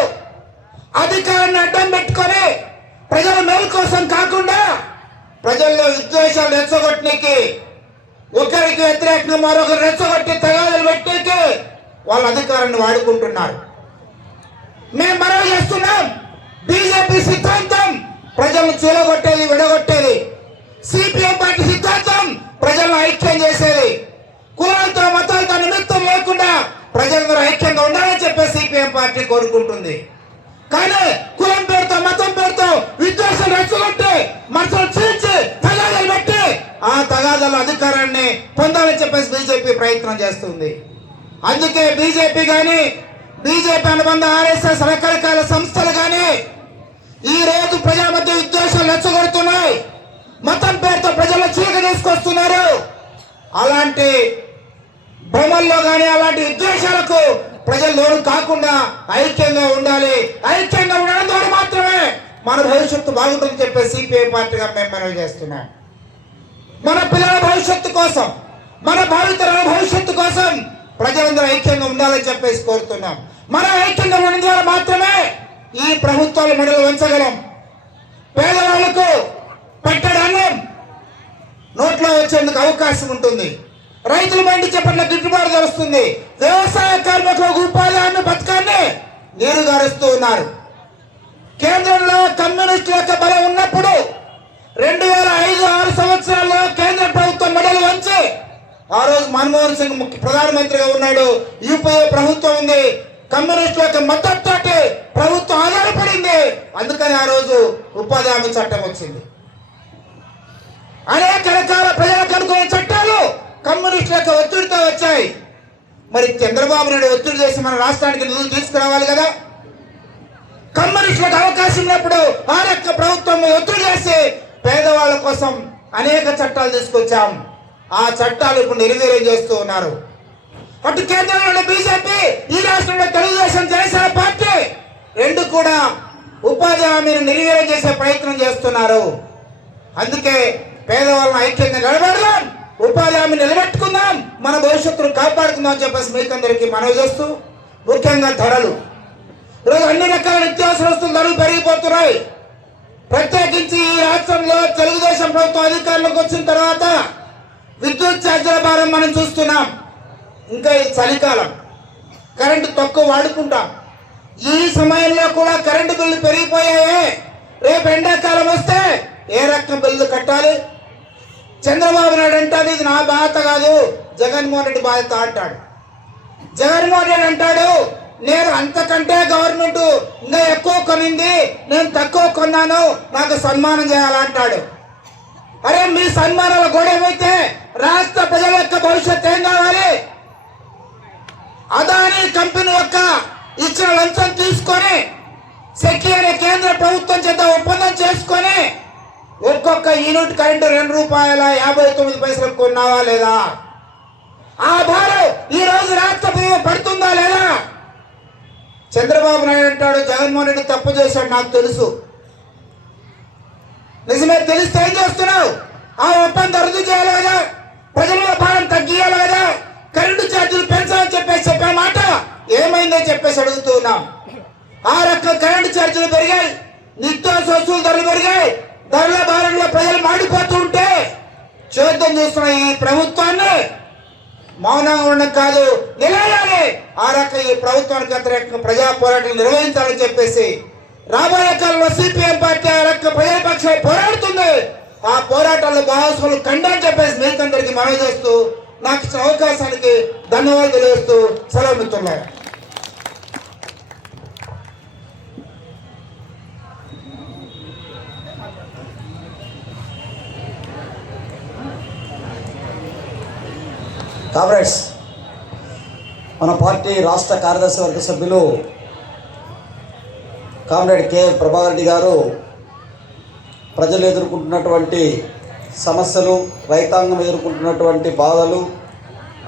అధికారాన్ని అడ్డం పెట్టుకొని ప్రజల మేలు కోసం కాకుండా ప్రజల్లో విద్వేషాలు రెచ్చగొట్టడానికి, ఒకరికి వ్యతిరేకంగా మరొకరు రెచ్చగొట్టి తగాదాలు పెట్టడానికి వాళ్ళ అధికారాన్ని వాడుకుంటున్నారు. మేము మనవి చేస్తున్నాం, బీజేపీ సిద్ధాంతం ప్రజలను చీలగొట్టేది, విడగొట్టేది. సిపిఎం పార్టీ సిద్ధాంతం ప్రజలను ఐక్యం చేసేది. కులాలతో, మతాలతో నిమిత్తం లేకుండా ప్రజలందరూ ఐక్యంగా ఉండాలని చెప్పి సిపిఎం పార్టీ కోరుకుంటుంది. కానీ కులం పేరుతో, మతం పేరుతో విద్వేషాలు రెచ్చగొట్టి, మనసులు చీల్చి తగాదాలు పెట్టి ఆ తగాదాల అధికారాన్ని పొందాలని చెప్పేసి బీజేపీ ప్రయత్నం చేస్తుంది. అందుకే బీజేపీ కానీ, బీజేపీ అనుబంధ ఆర్ఎస్ఎస్ రకరకాల సంస్థలు కానీ ఈ రోజు ప్రజల మధ్య విద్వేషాలు రెచ్చగొడుతున్నాయి, మతం పేరుతో ప్రజల్లో చీక తీసుకొస్తున్నారు. అలాంటి భ్రమల్లో కానీ, అలాంటి విద్వేషాలకు ప్రజలు లోను కాకుండా ఐక్యంగా ఉండాలి. ఐక్యంగా ఉండడం ద్వారా మాత్రమే మన భవిష్యత్తు బాగుంటుందని చెప్పే సిపిఐ పార్టీగా మేము మనవి చేస్తున్నాం. మన పిల్లల భవిష్యత్తు కోసం, మన భావితరాల భవిష్యత్తు కోసం ప్రజలందరూ ఐక్యంగా ఉండాలని చెప్పేసి కోరుతున్నాం. మన ఐక్యంగా ఉండడం ద్వారా మాత్రమే ఈ ప్రభుత్వాల మెడలు వంచగలం. పేదవాళ్లకు పట్టడి అన్నం నోట్లో వచ్చేందుకు అవకాశం ఉంటుంది. రైతులు పండించే పట్ల గిట్టుబాటు వస్తుంది. వ్యవసాయ కార్మికులకు ఉపాధి హామీ పథకాన్ని నీరుగారుస్తూ ఉన్నారు. కేంద్రంలో కమ్యూనిస్టుల యొక్క బలం ఉన్నప్పుడు 2005-6 సంవత్సరాల్లో కేంద్ర ప్రభుత్వం మెడలు వంచి, ఆ రోజు మన్మోహన్ సింగ్ ప్రధానమంత్రిగా ఉన్నాడు, యూపీఏ ప్రభుత్వం ఉంది, కమ్యూనిస్టుల యొక్క మద్దతుతోటి ప్రభుత్వం ఆధారపడింది. అందుకని ఆ రోజు ఉపాధి హామీ చట్టం వచ్చింది. అనేక రకాల ప్రజలకు అనుకునే చట్టాలు కమ్యూనిస్టుల యొక్క ఒత్తిడితో వచ్చాయి. మరి చంద్రబాబు నాయుడు ఒత్తిడి చేసి మన రాష్ట్రానికి నిధులు తీసుకురావాలి కదా. కమ్యూనిస్టులకు అవకాశం ఉన్నప్పుడు ఆ యొక్క ప్రభుత్వం ఒత్తిడి చేసి పేదవాళ్ళ కోసం అనేక చట్టాలు తీసుకొచ్చాం. ఆ చట్టాలు ఇప్పుడు నిర్వీర్యం చేస్తూ ఉన్నారు. అటు కేంద్రంలో బీజేపీ, ఈ రాష్ట్రంలో తెలుగుదేశం, జనసేన పార్టీ రెండు కూడా ఉపాధి హామీని నిర్వీర్యం చేసే ప్రయత్నం చేస్తున్నారు. అందుకే పేదవాళ్ళని ఐక్యంగా నిలబెడదాం, ఉపాధి హామీ నిలబెట్టుకుందాం, మన భవిష్యత్తును కాపాడుకుందాం అని చెప్పేసి మీకందరికీ మనవి చేస్తూ, ముఖ్యంగా ధరలు ఈరోజు అన్ని రకాల నిత్యావసర వస్తువుల ధరలు పెరిగిపోతున్నాయి. ప్రత్యేకించి ఈ రాష్ట్రంలో తెలుగుదేశం ప్రభుత్వం అధికారంలోకి వచ్చిన తర్వాత విద్యుత్ ఛార్జీల భారం మనం చూస్తున్నాం. ఇంకా ఇది చలికాలం, కరెంటు తక్కువ వాడుకుంటాం. ఈ సమయంలో కూడా కరెంటు బిల్లు పెరిగిపోయాయి. రేపు ఎండాకాలం వస్తే ఏ రకం బిల్లు కట్టాలి? చంద్రబాబు నాయుడు అంటాడు ఇది నా బాధ్యత కాదు, జగన్మోహన్ రెడ్డి బాధ్యత అంటాడు. జగన్మోహన్ రెడ్డి అంటాడు నేను అంతకంటే గవర్నమెంట్ ఇంకా ఎక్కువ కొనింది, నేను తక్కువ కొన్నాను, నాకు సన్మానం చేయాలంటాడు. అరే మీ సన్మానాల గొడవైతే రాష్ట్ర ప్రజల యొక్క భవిష్యత్తు ఏం కావాలి? అదానీ కంపెనీ యొక్క ఇచ్చిన లంచం తీసుకొని సెకి అనే కేంద్ర ప్రభుత్వం చేత ఒప్పందం చేసుకొని ఒక్కొక్క యూనిట్ కరెంటు ₹2.59 కొన్నావా లేదా? ఆ భారం ఈ రోజు రాష్ట్ర ప్రభుత్వం పడుతుందా లేదా? చంద్రబాబు నాయుడు అంటాడు జగన్మోహన్ రెడ్డి తప్పు చేశాడు నాకు తెలుసు. నిజమే తెలిస్తే ఏం చేస్తున్నావు? ఆ ఒప్పందం రద్దు చేయాలి కదా, ప్రజల భారం తగ్గియాలి కదా, కరెంటు ఛార్జీలు పెంచాలని చెప్పే మాట ఏమైందో చెప్పేసి అడుగుతున్నాం. ఆ రకం కరెంటు ఛార్జీలు పెరిగాయి, నిత్యావసర వస్తువుల ధరలు పెరిగాయి, ధరల భారంలో ప్రజలు మాడిపోతూ ఉంటే చూద్దాం చూస్తున్న ఈ ప్రభుత్వాన్ని మౌనంగా ఉండడం కాదు, నిలయాలి. ఆ రకం ఈ ప్రభుత్వానికి వ్యతిరేకంగా ప్రజా పోరాటాలు నిర్వహించాలని చెప్పేసి రాబోయే కాలంలో సిపిఎం పార్టీ ఆ రకం ప్రజల పక్షాలు పోరాడుతుంది. ఆ పోరాటాల్లో భాగస్వాములు కండని చెప్పేసి మీకందరికీ మనవి చేస్తూ నాకు ఇచ్చిన అవకాశానికి ధన్యవాదాలు తెలియజేస్తూ సెలవు మిత్రులారా. కామ్రేడ్స్, మన పార్టీ రాష్ట్ర కార్యదర్శి వర్గ సభ్యులు కామ్రేడ్ కె ప్రభాకర్ రెడ్డి గారు ప్రజలు ఎదుర్కొంటున్నటువంటి సమస్యలు, రైతాంగం ఎదుర్కొంటున్నటువంటి బాధలు,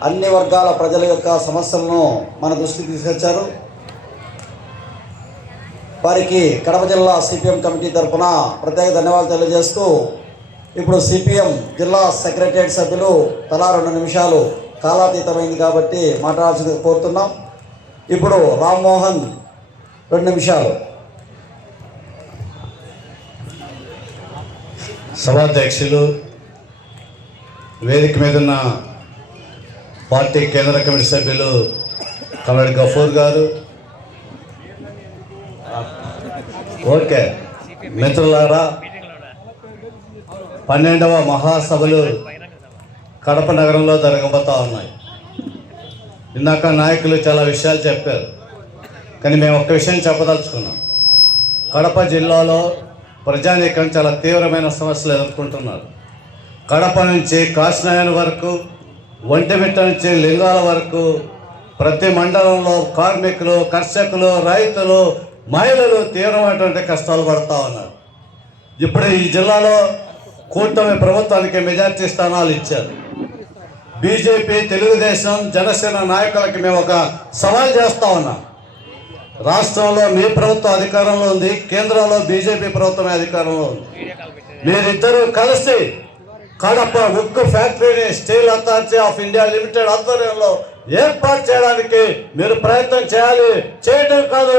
అన్ని వర్గాల ప్రజల యొక్క సమస్యలను మన దృష్టికి తీసుకొచ్చారు. వారికి కడప జిల్లా సిపిఎం కమిటీ తరఫున ప్రత్యేక ధన్యవాదాలు తెలియజేస్తూ, ఇప్పుడు సిపిఎం జిల్లా సెక్రటరియట్ సభ్యులు తలా 2 నిమిషాలు కాలాతీతమైంది కాబట్టి మాట్లాడాల్సింది కోరుతున్నాం. ఇప్పుడు రామ్మోహన్ 2 నిమిషాలు. సభాధ్యక్షులు, వేదిక మీద ఉన్న పార్టీ కేంద్ర కమిటీ సభ్యులు కమరెడ్డి గఫూర్ గారు, ఓకే మిత్రులారా, 12వ మహాసభలు కడప నగరంలో జరగబోతూ ఉన్నాయి. ఇందాక నాయకులు చాలా విషయాలు చెప్పారు, కానీ మేము ఒక్క విషయం చెప్పదలుచుకున్నాం. కడప జిల్లాలో ప్రజానీకం చాలా తీవ్రమైన సమస్యలు ఎదుర్కొంటున్నారు. కడప నుంచి కాశీనాయన వరకు, ఒంటిమిట్ట నుంచి లింగాల వరకు ప్రతి మండలంలో కార్మికులు, కర్షకులు, రైతులు, మహిళలు తీవ్రమైనటువంటి కష్టాలు పడుతూ ఉన్నారు. ఇప్పుడు ఈ జిల్లాలో కూటమి ప్రభుత్వానికి మెజార్టీ స్థానాలు ఇచ్చారు. బీజేపీ, తెలుగుదేశం, జనసేన నాయకులకి మేము ఒక సవాల్ చేస్తూ ఉన్నాం. రాష్ట్రంలో మీ ప్రభుత్వం అధికారంలో ఉంది, కేంద్రంలో బీజేపీ ప్రభుత్వమే అధికారంలో ఉంది. మీరిద్దరూ కలిసి కడప ఉక్కు ఫ్యాక్టరీని steel authority of India limited ఆధ్వర్యంలో ఏర్పాటు చేయడానికి మీరు ప్రయత్నం చేయాలి. చేయటం కాదు,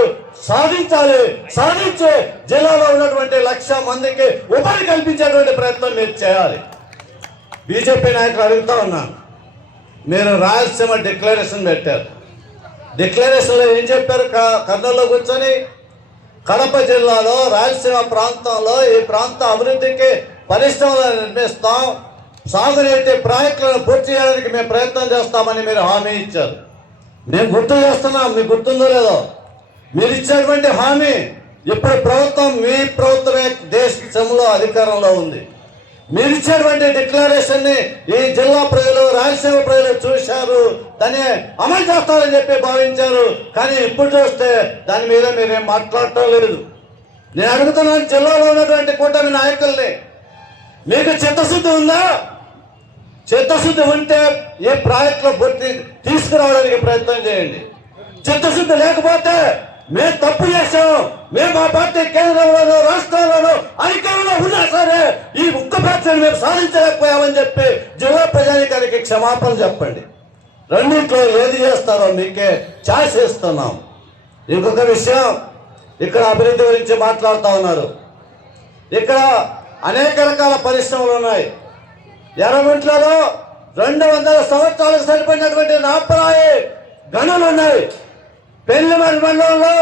సాధించాలి. సాధించి జిల్లాలో ఉన్నటువంటి 1,00,000 మందికి ఉపాధి కల్పించేటువంటి ప్రయత్నం మీరు చేయాలి. బీజేపీ నాయకులు అడుగుతా ఉన్నాను, మీరు రాయలసీమ డిక్లరేషన్ పెట్టారు. డిక్లరేషన్లో ఏం చెప్పారు? కర్నూలులో కూర్చొని కడప జిల్లాలో రాయలసీమ ప్రాంతంలో ఈ ప్రాంత అభివృద్ధికి పరిశ్రమలు నిర్మిస్తాం, సాగునీటి ప్రాజెక్టులను పూర్తి చేయడానికి మేము ప్రయత్నం చేస్తామని మీరు హామీ ఇచ్చారు. మేము గుర్తు చేస్తున్నాం, మీకు గుర్తుందో లేదో. మీరు ఇచ్చేటువంటి హామీ ఇప్పుడు ప్రభుత్వం, మీ ప్రభుత్వమే దేశంలో అధికారంలో ఉంది. మీరు ఇచ్చేటువంటి డిక్లరేషన్ని ఈ జిల్లా ప్రజలు, రాయలసీమ ప్రజలు చూశారు, దాన్ని అమలు చేస్తారని చెప్పి భావించారు. కానీ ఇప్పుడు చూస్తే దాని మీద మీరేం మాట్లాడటం లేదు. నేను అడుగుతున్నాను జిల్లాలో ఉన్నటువంటి కూటమి నాయకుల్ని, మీకు చిత్తశుద్ధి ఉందా? చిత్తశుద్ధి ఉంటే ఏ ప్రాజెక్టులో పూర్తి తీసుకురావడానికి ప్రయత్నం చేయండి. చిత్తశుద్ధి లేకపోతే మేము తప్పు చేశాం, మేము మా పార్టీ కేంద్రంలోనూ రాష్ట్రాల్లోనూ అధికారంలో ఉన్నా సరే ఈ ఒక్క ఫ్యాక్టరీని మేము సాధించలేకపోయామని చెప్పి జిల్లా ప్రజానికానికి క్షమాపణ చెప్పండి. రెండింటిలో ఏది చేస్తారో మీకే ఛాయిస్ ఇస్తున్నాం. ఇంకొక విషయం, ఇక్కడ అభివృద్ధి గురించి మాట్లాడుతూ ఉన్నారు. ఇక్కడ అనేక రకాల పరిశ్రమలు ఉన్నాయి. ఎర్రగుంట్లలో 200 సంవత్సరాలకు సరిపడినటువంటి నాపరాయి గనులు ఉన్నాయి. పెళ్లిమరి మండలంలో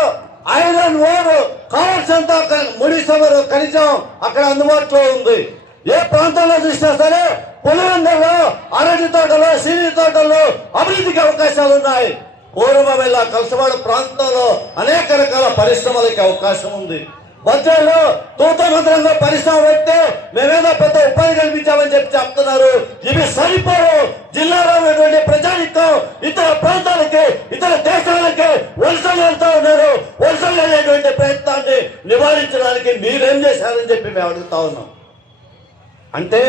ఐరన్ ఓర్ కావాల్సినంత ముడి చమురు ఖనిజం అక్కడ అందుబాటులో ఉంది. ఏ ప్రాంతంలో చూసినా సరే పులివెందుల్లో అరటి తోటలు, సీని తోటల్లో అభివృద్ధికి అవకాశాలు ఉన్నాయి. పూర్వమెల్ల కలసవాడ ప్రాంతంలో అనేక రకాల పరిశ్రమలకి అవకాశం ఉంది. బద్వేలో తూతమంత్రంగా పరిశ్రమ పెడితే మేమేదో పెద్ద ఉపాధి కల్పించామని చెప్పి చెప్తున్నారు. ఇవి సరిపోరు. జిల్లాలో ఉన్నటువంటి ప్రజానికం ఇతర ప్రాంతాలకి, ఇతర దేశాలకి వలసలు వెళ్తా ఉన్నారు. వలసలు వెళ్ళేటువంటి ప్రయత్నాన్ని నివారించడానికి మీరేం చేశారని చెప్పి మేము అడుగుతా ఉన్నాం. అంటే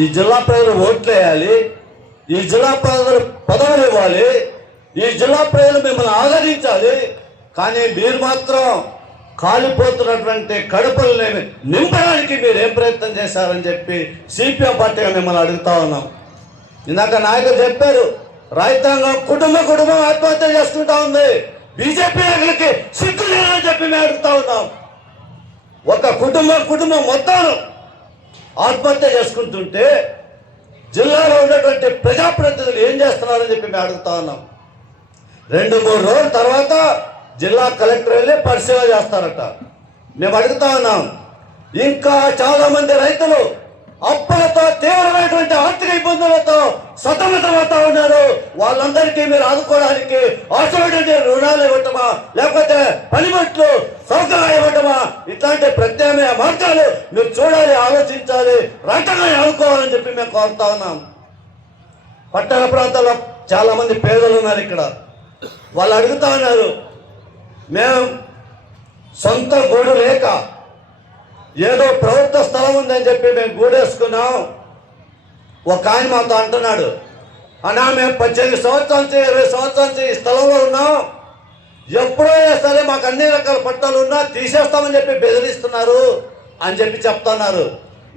ఈ జిల్లా ప్రజలు ఓట్లు వేయాలి, ఈ జిల్లా ప్రజలు పదవులు ఇవ్వాలి, ఈ జిల్లా ప్రజలు మిమ్మల్ని ఆదరించాలి. కానీ మీరు మాత్రం కాలిపోతున్నటువంటి కడుపుల్ని నింపడానికి మీరు ఏం ప్రయత్నం చేశారని చెప్పి సిపిఎం పార్టీగా మిమ్మల్ని అడుగుతా ఉన్నాం. ఇందాక నాయకులు చెప్పారు, రైతాంగం కుటుంబం ఆత్మహత్య చేసుకుంటా ఉంది. బీజేపీ నాయకులకి సిగ్గు లేదని చెప్పి మేము అడుగుతా ఉన్నాం. ఒక కుటుంబం మొత్తం ఆత్మహత్య చేసుకుంటుంటే జిల్లాలో ఉన్నటువంటి ప్రజాప్రతినిధులు ఏం చేస్తున్నారని చెప్పి మేము అడుగుతా ఉన్నాం. 2-3 రోజుల తర్వాత జిల్లా కలెక్టర్ వెళ్ళి పరిశీలన చేస్తారట. మేము అడుగుతా ఉన్నాం. ఇంకా చాలా మంది రైతులు అప్పులతో, తీవ్రమైనటువంటి ఆర్థిక ఇబ్బందులతో సతమతమవుతా ఉన్నారు. వాళ్ళందరికీ మీరు ఆదుకోవడానికి అవసరమైనటువంటి రుణాలు ఇవ్వటమా, లేకపోతే పనిముట్లు సౌకర్యాలు ఇవ్వటమా, ఇట్లాంటి ప్రత్యామ్నాయ మార్గాలు మీరు చూడాలి, ఆలోచించాలి, రైతులను ఆదుకోవాలని చెప్పి మేము కోరుతా ఉన్నాం. పట్టణ ప్రాంతాల్లో చాలా మంది పేదలు ఉన్నారు. ఇక్కడ వాళ్ళు అడుగుతా ఉన్నారు, మేము సొంత గూడు లేక ఏదో ప్రభుత్వ స్థలం ఉందని చెప్పి మేము గూడేసుకున్నాం. ఒక ఆయన మాతో అంటున్నాడు, అన్నా మేము 18 సంవత్సరాల నుంచి 20 సంవత్సరాల నుంచి ఈ స్థలంలో ఉన్నాం, ఎప్పుడైనా సరే మాకు అన్ని రకాల పట్టాలు ఉన్నా తీసేస్తామని చెప్పి బెదిరిస్తున్నారు అని చెప్పి చెప్తున్నారు.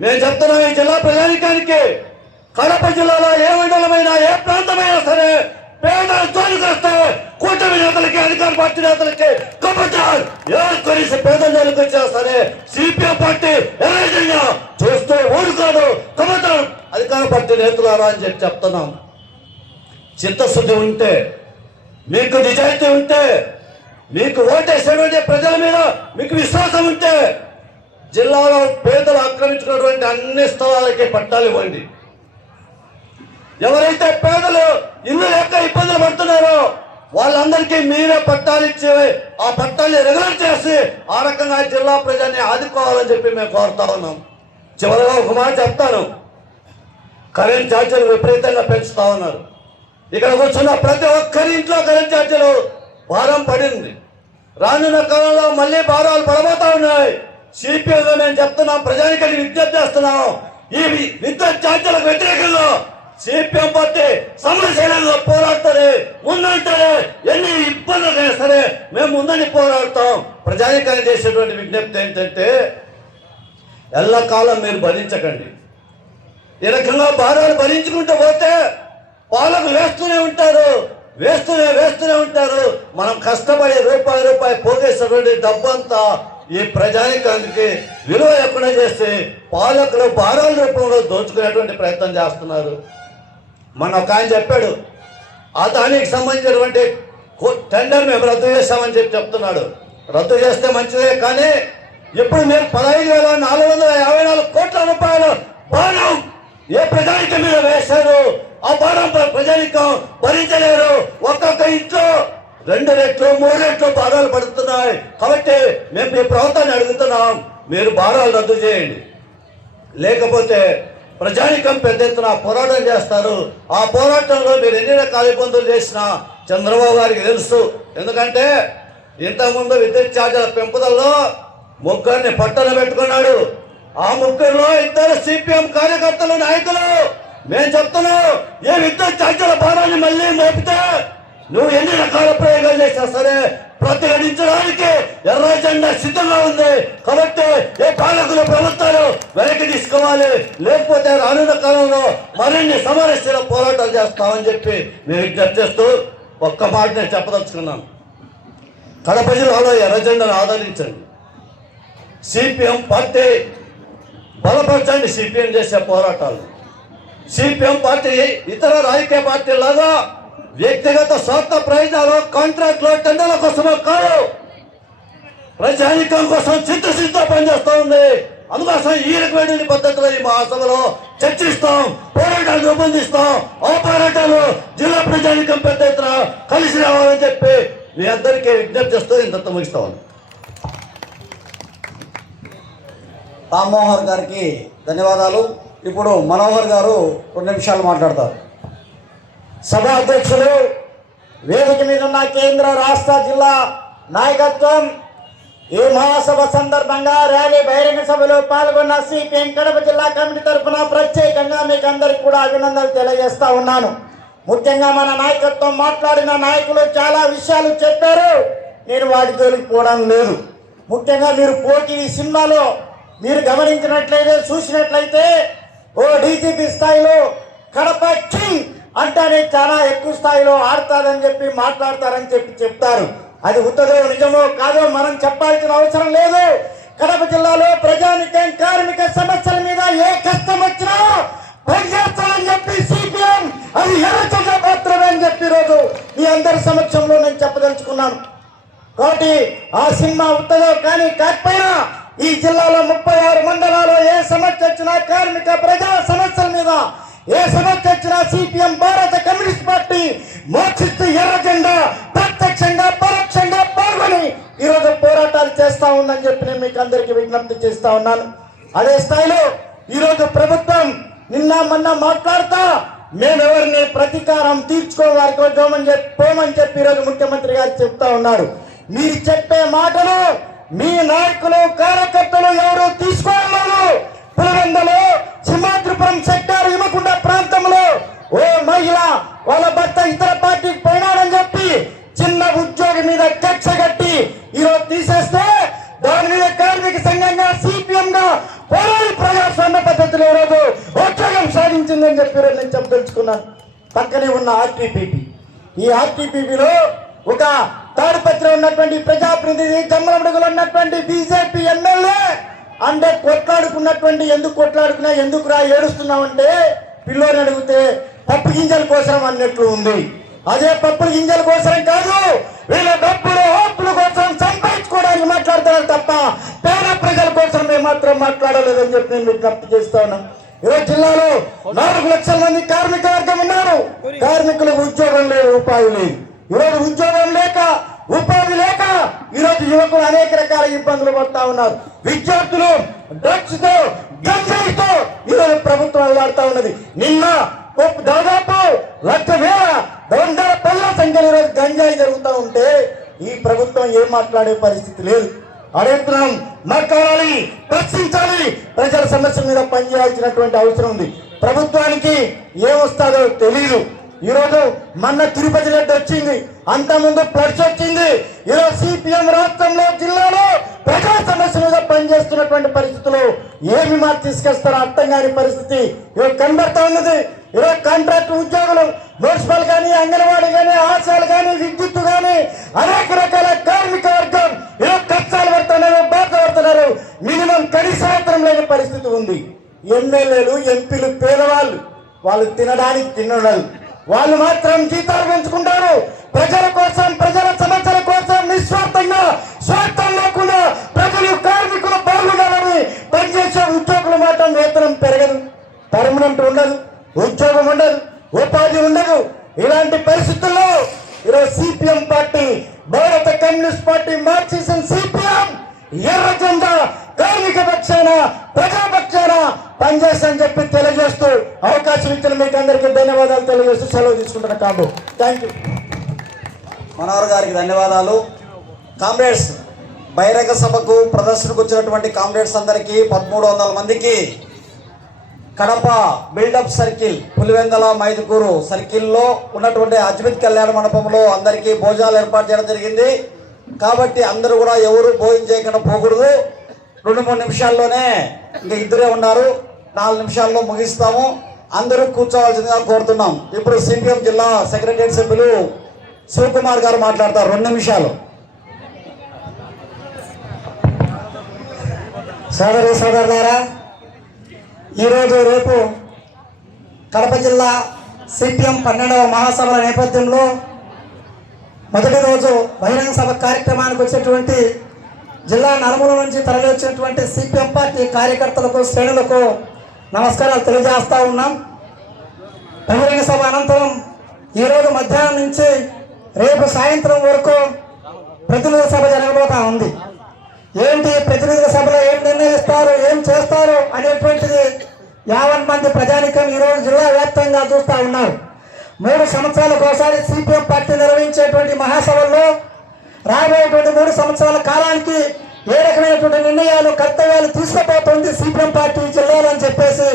మేము చెప్తున్నాం, ఈ జిల్లా ప్రజానికానికి కడప జిల్లాలో ఏ మండలమైనా, ఏ ప్రాంతమైనా సరే పేదల జోలికి వస్తే కూటమి నేతలకి, అధికార పార్టీ నేతలకి కబడ్డారు. ఎవరు కలిసి పేదల జోలికి వచ్చినా సరే సిపిఎం పార్టీ ఏదైనా చూస్తే ఓడుకోదు, కబడ్డారు అధికార పార్టీ నేతలారా అని చెప్పి చెప్తున్నాం. చిత్తశుద్ధి ఉంటే, మీకు నిజాయితీ ఉంటే, మీకు ఓటేసేటువంటి ప్రజల మీద మీకు విశ్వాసం ఉంటే జిల్లాలో పేదలు ఆక్రమించుకున్నటువంటి అన్ని స్థలాలకి పట్టాలు ఇవ్వండి. ఎవరైతే పేదలు ఇల్లు లేక ఇబ్బందులు పడుతున్నారో వాళ్ళందరికీ మీరే పట్టాలు ఇచ్చి ఆ పట్టాన్ని రెగ్యులర్ చేసి ఆ రకంగా జిల్లా ప్రజల్ని ఆదుకోవాలని చెప్పి మేము కోరుతా ఉన్నాం. చివరిగా ఒక మాట చెప్తాను, కరెంట్ ఛార్జీలు విపరీతంగా పెంచుతా ఉన్నారు. ఇక్కడ కూర్చున్న ప్రతి ఒక్కరి ఇంట్లో కరెంట్ ఛార్జీలు భారం పడింది. రానున్న కాలంలో మళ్ళీ భారాలు పడబోతా ఉన్నాయి. సిపిఎంగా మేము చెప్తున్నాం, ప్రజానికి విజ్ఞప్తి చేస్తున్నాం, ఈ విద్యుత్ ఛార్జీలకు వ్యతిరేకంగా సిపిఎం పార్టీ సమస్యలలో పోరాడతారే, ముందంటారే, ఎన్ని ఇబ్బందులు సరే మేము ముందని పోరాడతాం. ప్రజానికాన్ని చేసేటువంటి విజ్ఞప్తి ఏంటంటే ఎల్లకాలం మీరు భరించకండి. ఈ రకంగా భారాలు భరించుకుంటూ పోతే పాలకు వేస్తూనే ఉంటారు. మనం కష్టపడి రూపాయి పోగేసినటువంటి డబ్బంతా ఈ ప్రజానికానికి విలువ లేకుండా చేసి పాలకులు భారాల రూపంలో దోచుకునేటువంటి ప్రయత్నం చేస్తున్నారు. మన ఒక ఆయన చెప్పాడు, ఆ దానికి సంబంధించినటువంటి టెండర్ మేము రద్దు చేస్తామని చెప్పి చెప్తున్నాడు. రద్దు చేస్తే మంచిదే, కానీ ఇప్పుడు మీరు 15,454 కోట్ల రూపాయలు భారం ఏ ప్రజానికం మీద వేశారు, ఆ భారం ప్రజానికం భరించలేరు. ఒక్కొక్క ఇంట్లో 2 రెట్లు 3 రెట్లు భారాలు పడుతున్నాయి. కాబట్టి మేము మీ ప్రభుత్వాన్ని అడుగుతున్నాం, మీరు భారాలు రద్దు చేయండి, లేకపోతే ప్రజానికం పెద్ద ఎత్తున పోరాటం చేస్తారు. ఆ పోరాటంలో మీరు ఎన్ని రకాల ఇబ్బందులు చేసినా చంద్రబాబు గారికి తెలుసు. ఎందుకంటే ఇంతకుముందు విద్యుత్ ఛార్జీల పెంపుదలలో 3 పట్టణ పెట్టుకున్నాడు. ఆ 3లో 2 సిపిఎం కార్యకర్తలు, నాయకులు. మేము చెప్తున్నాం, ఏ విద్యుత్ ఛార్జీల భారాన్ని మళ్ళీ మోపితే నువ్వు ఎన్ని రకాల ప్రయోగాలు చేసినా సరే ప్రతిఘటించడానికి ఎర్ర జెండా సిద్ధంగా ఉంది. కాబట్టి ఏ పాలకులు ప్రభుత్వాలు వెనక్కి తీసుకోవాలి, లేకపోతే రానున్న కాలంలో మరిన్ని సమరస్యల పోరాటాలు చేస్తామని చెప్పి మేము విజ్ఞప్తి చేస్తూ ఒక్క మాట నేను చెప్పదలుచుకున్నాను. కడప జిల్లాలో ఎర్ర జెండాను ఆదరించండి. సిపిఎం పార్టీ బలపరచండి సిపిఎం చేసే పోరాటాలు. సిపిఎం పార్టీ ఇతర రాజకీయ పార్టీలాగా వ్యక్తిగత స్వార్థ ప్రయోజనాలు, కాంట్రాక్ట్లు, టెండర్ల కోసమో కాదు, ప్రజానికం కోసం చిత్తశుద్ధితో పనిచేస్తూ ఉంది. అందుకోసం ఈ రకమైన పద్ధతిలో ఈ మహాసభలో చర్చిస్తాం, పోరాటాలు రూపొందిస్తాం. ఆ పోరాటాలు జిల్లా ప్రజానికం పెద్ద ఎత్తున కలిసి రావాలని చెప్పి మీ అందరికీ విజ్ఞప్తి చేస్తూ ఇంత ముగిస్తాం. రామ్మోహన్ గారికి ధన్యవాదాలు. ఇప్పుడు మనోహర్ గారు 2 నిమిషాలు మాట్లాడతారు. సభా అధ్యక్షులు, వేదిక మీద ఉన్న కేంద్ర రాష్ట్ర జిల్లా నాయకత్వం, ఈ మహాసభ సందర్భంగా ర్యాలీ బహిరంగ సభలో పాల్గొన్న సిపిఎం కడప జిల్లా కమిటీ తరఫున ప్రత్యేకంగా మీకు అందరికి కూడా అభినందనలు తెలియజేస్తా ఉన్నాను. ముఖ్యంగా మన నాయకత్వం మాట్లాడిన నాయకులు చాలా విషయాలు చెప్పారు, నేను వాటి జోలికి పోవడం లేదు. ముఖ్యంగా మీరు పోటీ సినిమాలో మీరు గమనించినట్లయితే చూసినట్లయితే ఓ డీజీపీ స్థాయిలో కడప కింగ్ అంటేనే చాలా ఎక్కువ స్థాయిలో ఆడతారని చెప్పి మాట్లాడతారని చెప్పి చెప్తారు. అది ఉత్తదో నిజమో కాదో మనం చెప్పాల్సిన అవసరం లేదు. కడప జిల్లాలో ప్రజానికం కార్మిక సమస్యల మీద ఏ కష్టం వచ్చినా పనిచేస్తానని చెప్పి సిపిఎం అది ఎర్రచంద్ర మాత్రమే అని చెప్పి ఈరోజు మీ అందరి సమక్షంలో నేను చెప్పదలుచుకున్నాను. కాబట్టి ఆ సినిమా ఉత్తదో కానీ కాకపోయినా ఈ జిల్లాలో 36 మండలాల్లో ఏ సమస్య వచ్చినా, కార్మిక ప్రజా సమస్యల మీద ఏ సమస్య వచ్చినా సిపిఎం భారత కమ్యూనిస్ట్ పార్టీ మోక్షిస్తూ ఎర్ర జెండా ప్రత్యక్షంగా పరోక్షంగా పాల్గొని ఈరోజు పోరాటాలు చేస్తా ఉందని చెప్పి నేను మీకు అందరికీ విజ్ఞప్తి చేస్తా ఉన్నాను. అదే స్థాయిలో ఈరోజు ప్రభుత్వం నిన్న మొన్న మాట్లాడుతా మేమెవరిని ప్రతీకారం తీర్చుకోవాలని పోమని చెప్పి ఈరోజు ముఖ్యమంత్రి గారు చెప్తా ఉన్నారు. మీరు చెప్పే మాటలు మీ నాయకులు కార్యకర్తలు ఎవరు తీసుకోలేదు. పులివెందులో సింహాద్రిపురం సెక్టార్ ఇమకుండ ప్రాంతంలో ఓ మహిళ వాళ్ళ భర్త ఇతర పార్టీకి పోయినాడని చెప్పి చిన్న ఉద్యోగి మీద కక్ష కట్టి ఈరోజు తీసేస్తే దాని మీద కార్మిక సంఘంగా సిపిఎం గా పోరాడి ప్రజాస్వామ్య పద్ధతిలో ఈరోజు ఉద్యోగం సాధించిందని చెప్పి నేను చెప్పదలుచుకున్నాను. పక్కనే ఉన్న ఆర్టీపీపీ, ఈ ఆర్టీపీపీలో ఒక తాడిపత్రి ఉన్నటువంటి ప్రజాప్రతినిధి, జమ్మలమడుగులో ఉన్నటువంటి బీజేపీ ఎమ్మెల్యే అంటే కొట్లాడుకున్నటువంటి, ఎందుకు కొట్లాడుకున్నా ఎందుకు రా ఏడుస్తున్నామంటే పిల్లోని అడిగితే పప్పు గింజల కోసం అన్నట్లు ఉంది. అదే పప్పు గింజల కోసం కాదు, వీళ్ళ డబ్బులు ఓట్ల కోసం సంపాదించుకోవడానికి మాట్లాడతారు తప్ప పేద ప్రజల కోసం మేము మాత్రం మాట్లాడలేదని చెప్పి నేను విజ్ఞప్తి చేస్తా ఉన్నాను. ఈరోజు జిల్లాలో 4 లక్షల మంది కార్మిక వర్గం ఉన్నారు. కార్మికులకు ఉద్యోగం లేదు, ఉపాధి లేదు. ఈరోజు ఉద్యోగం లేక, ఉపాధి లేక ఈరోజు యువకులు అనేక రకాల ఇబ్బందులు పడతా ఉన్నారు. విద్యార్థులు డ్రగ్స్ తో, గంజాయితో ఈరోజు ప్రభుత్వం అల్లాడుతా ఉన్నది. నిన్న దాదాపు 1,00,000 సంఖ్యలో ఈరోజు గంజాయి జరుగుతూ ఉంటే ఈ ప్రభుత్వం ఏం మాట్లాడే పరిస్థితి లేదు. అడుగుతున్నాం, మాట్లాడాలి, ప్రశ్నించాలి, ప్రజల సమస్యల మీద పనిచేయాల్సినటువంటి అవసరం ఉంది. ప్రభుత్వానికి ఏమొస్తాదో తెలీదు. ఈరోజు మొన్న తిరుపతి రెడ్డి వచ్చింది, అంతకుముందు ఫ్లడ్స్ వచ్చింది. ఈరోజు సిపిఎం రాష్ట్రంలో జిల్లాలో ప్రజా సమస్య మీద పనిచేస్తున్నటువంటి పరిస్థితులు ఏమి మార్చి తీసుకొస్తారో అర్థం కాని పరిస్థితి ఈరోజు కనబడతా ఉన్నది. ఈరోజు కాంట్రాక్ట్ ఉద్యోగులు, మున్సిపల్ కానీ, అంగన్వాడీ కానీ, ఆశాలు కానీ, విద్యుత్ కానీ అనేక రకాల కార్మిక వర్గం ఈరోజు కష్టాలు పడుతున్నారు, బాధపడుతున్నారు. మినిమం కనీస వేతనం లేని పరిస్థితి ఉంది. ఎమ్మెల్యేలు, ఎంపీలు పేదవాళ్ళు, వాళ్ళు తినడానికి తినడం, వాళ్ళు మాత్రం జీతాలు పెంచుకుంటారు. ప్రజల కోసం, ప్రజల సమస్యల కోసం నిస్వార్థంగా, స్వార్థం లేకుండా ప్రజలు, కార్మికులు బాగుండాలని పనిచేసే ఉద్యోగులు మాత్రం వేతనం పెరగదు, పర్మనెంట్ ఉండదు, ఉద్యోగం ఉండదు, ఉపాధి ఉండదు. ఇలాంటి పరిస్థితుల్లో ఈరోజు సిపిఎం పార్టీ, భారత కమ్యూనిస్ట్ పార్టీ, మార్క్సిజం సిపిఎం ఎర్ర జెండా కార్మిక పక్షాన, ప్రజాపక్షాన పనిచేస్తానని చెప్పి తెలియజేస్తూ అవకాశం ఇచ్చిన మీకు అందరికీ ధన్యవాదాలు తెలియజేస్తూ సెలవు తీసుకుంటున్నా కాదు. Thank you. మనోహర్ గారికి ధన్యవాదాలు. కామ్రేడ్స్, బహిరంగ సభకు ప్రదర్శనకు వచ్చినటువంటి కామ్రేడ్స్ అందరికీ 1300 మందికి కడప బిల్డప్ సర్కిల్, పులివెందల మైదుకూరు సర్కిల్లో ఉన్నటువంటి అజ్మిత్ కళ్యాణ మండపంలో అందరికీ భోజనాలు ఏర్పాటు చేయడం జరిగింది. కాబట్టి అందరూ కూడా ఎవరు భోజనం చేయకుండా పోకూడదు. 2-3 నిమిషాల్లోనే ఇంకా ఇద్దరే ఉన్నారు, 4 నిమిషాల్లో ముగిస్తాము. అందరూ కూర్చోవాల్సిందిగా కోరుతున్నాం. ఇప్పుడు సిపిఎం జిల్లా సెక్రటరీ సభ్యులు శివకుమార్ గారు మాట్లాడతారు. 2 నిమిషాలు. సోదరి సోదరులారా, ఈరోజు రేపు కడప జిల్లా సిపిఎం 12వ మహాసభల నేపథ్యంలో మొదటి రోజు బహిరంగ సభ కార్యక్రమానికి వచ్చేటువంటి జిల్లా నలుమూల నుంచి తరలి వచ్చినటువంటి సిపిఎం పార్టీ కార్యకర్తలకు, శ్రేణులకు నమస్కారాలు తెలియజేస్తూ ఉన్నాం. బహిరంగ సభ అనంతరం ఈరోజు మధ్యాహ్నం నుంచి రేపు సాయంత్రం వరకు ప్రతినిధుల సభ జరగబోతా ఉంది. ఏంటి ప్రతినిధుల సభలో ఏం నిర్ణయిస్తారు, ఏం చేస్తారు అనేటువంటిది 50 మంది ప్రజానికం ఈరోజు జిల్లా వ్యాప్తంగా చూస్తూ ఉన్నారు. 3 సంవత్సరాలకు ఒకసారి సిపిఎం పార్టీ నిర్వహించేటువంటి మహాసభల్లో రాబోయేటువంటి 3 సంవత్సరాల కాలానికి ఏ రకమైనటువంటి నిర్ణయాలు, కర్తవ్యాలు తీసుకుపోతుంది సిపిఎం పార్టీ జిల్లాలో అని చెప్పేసి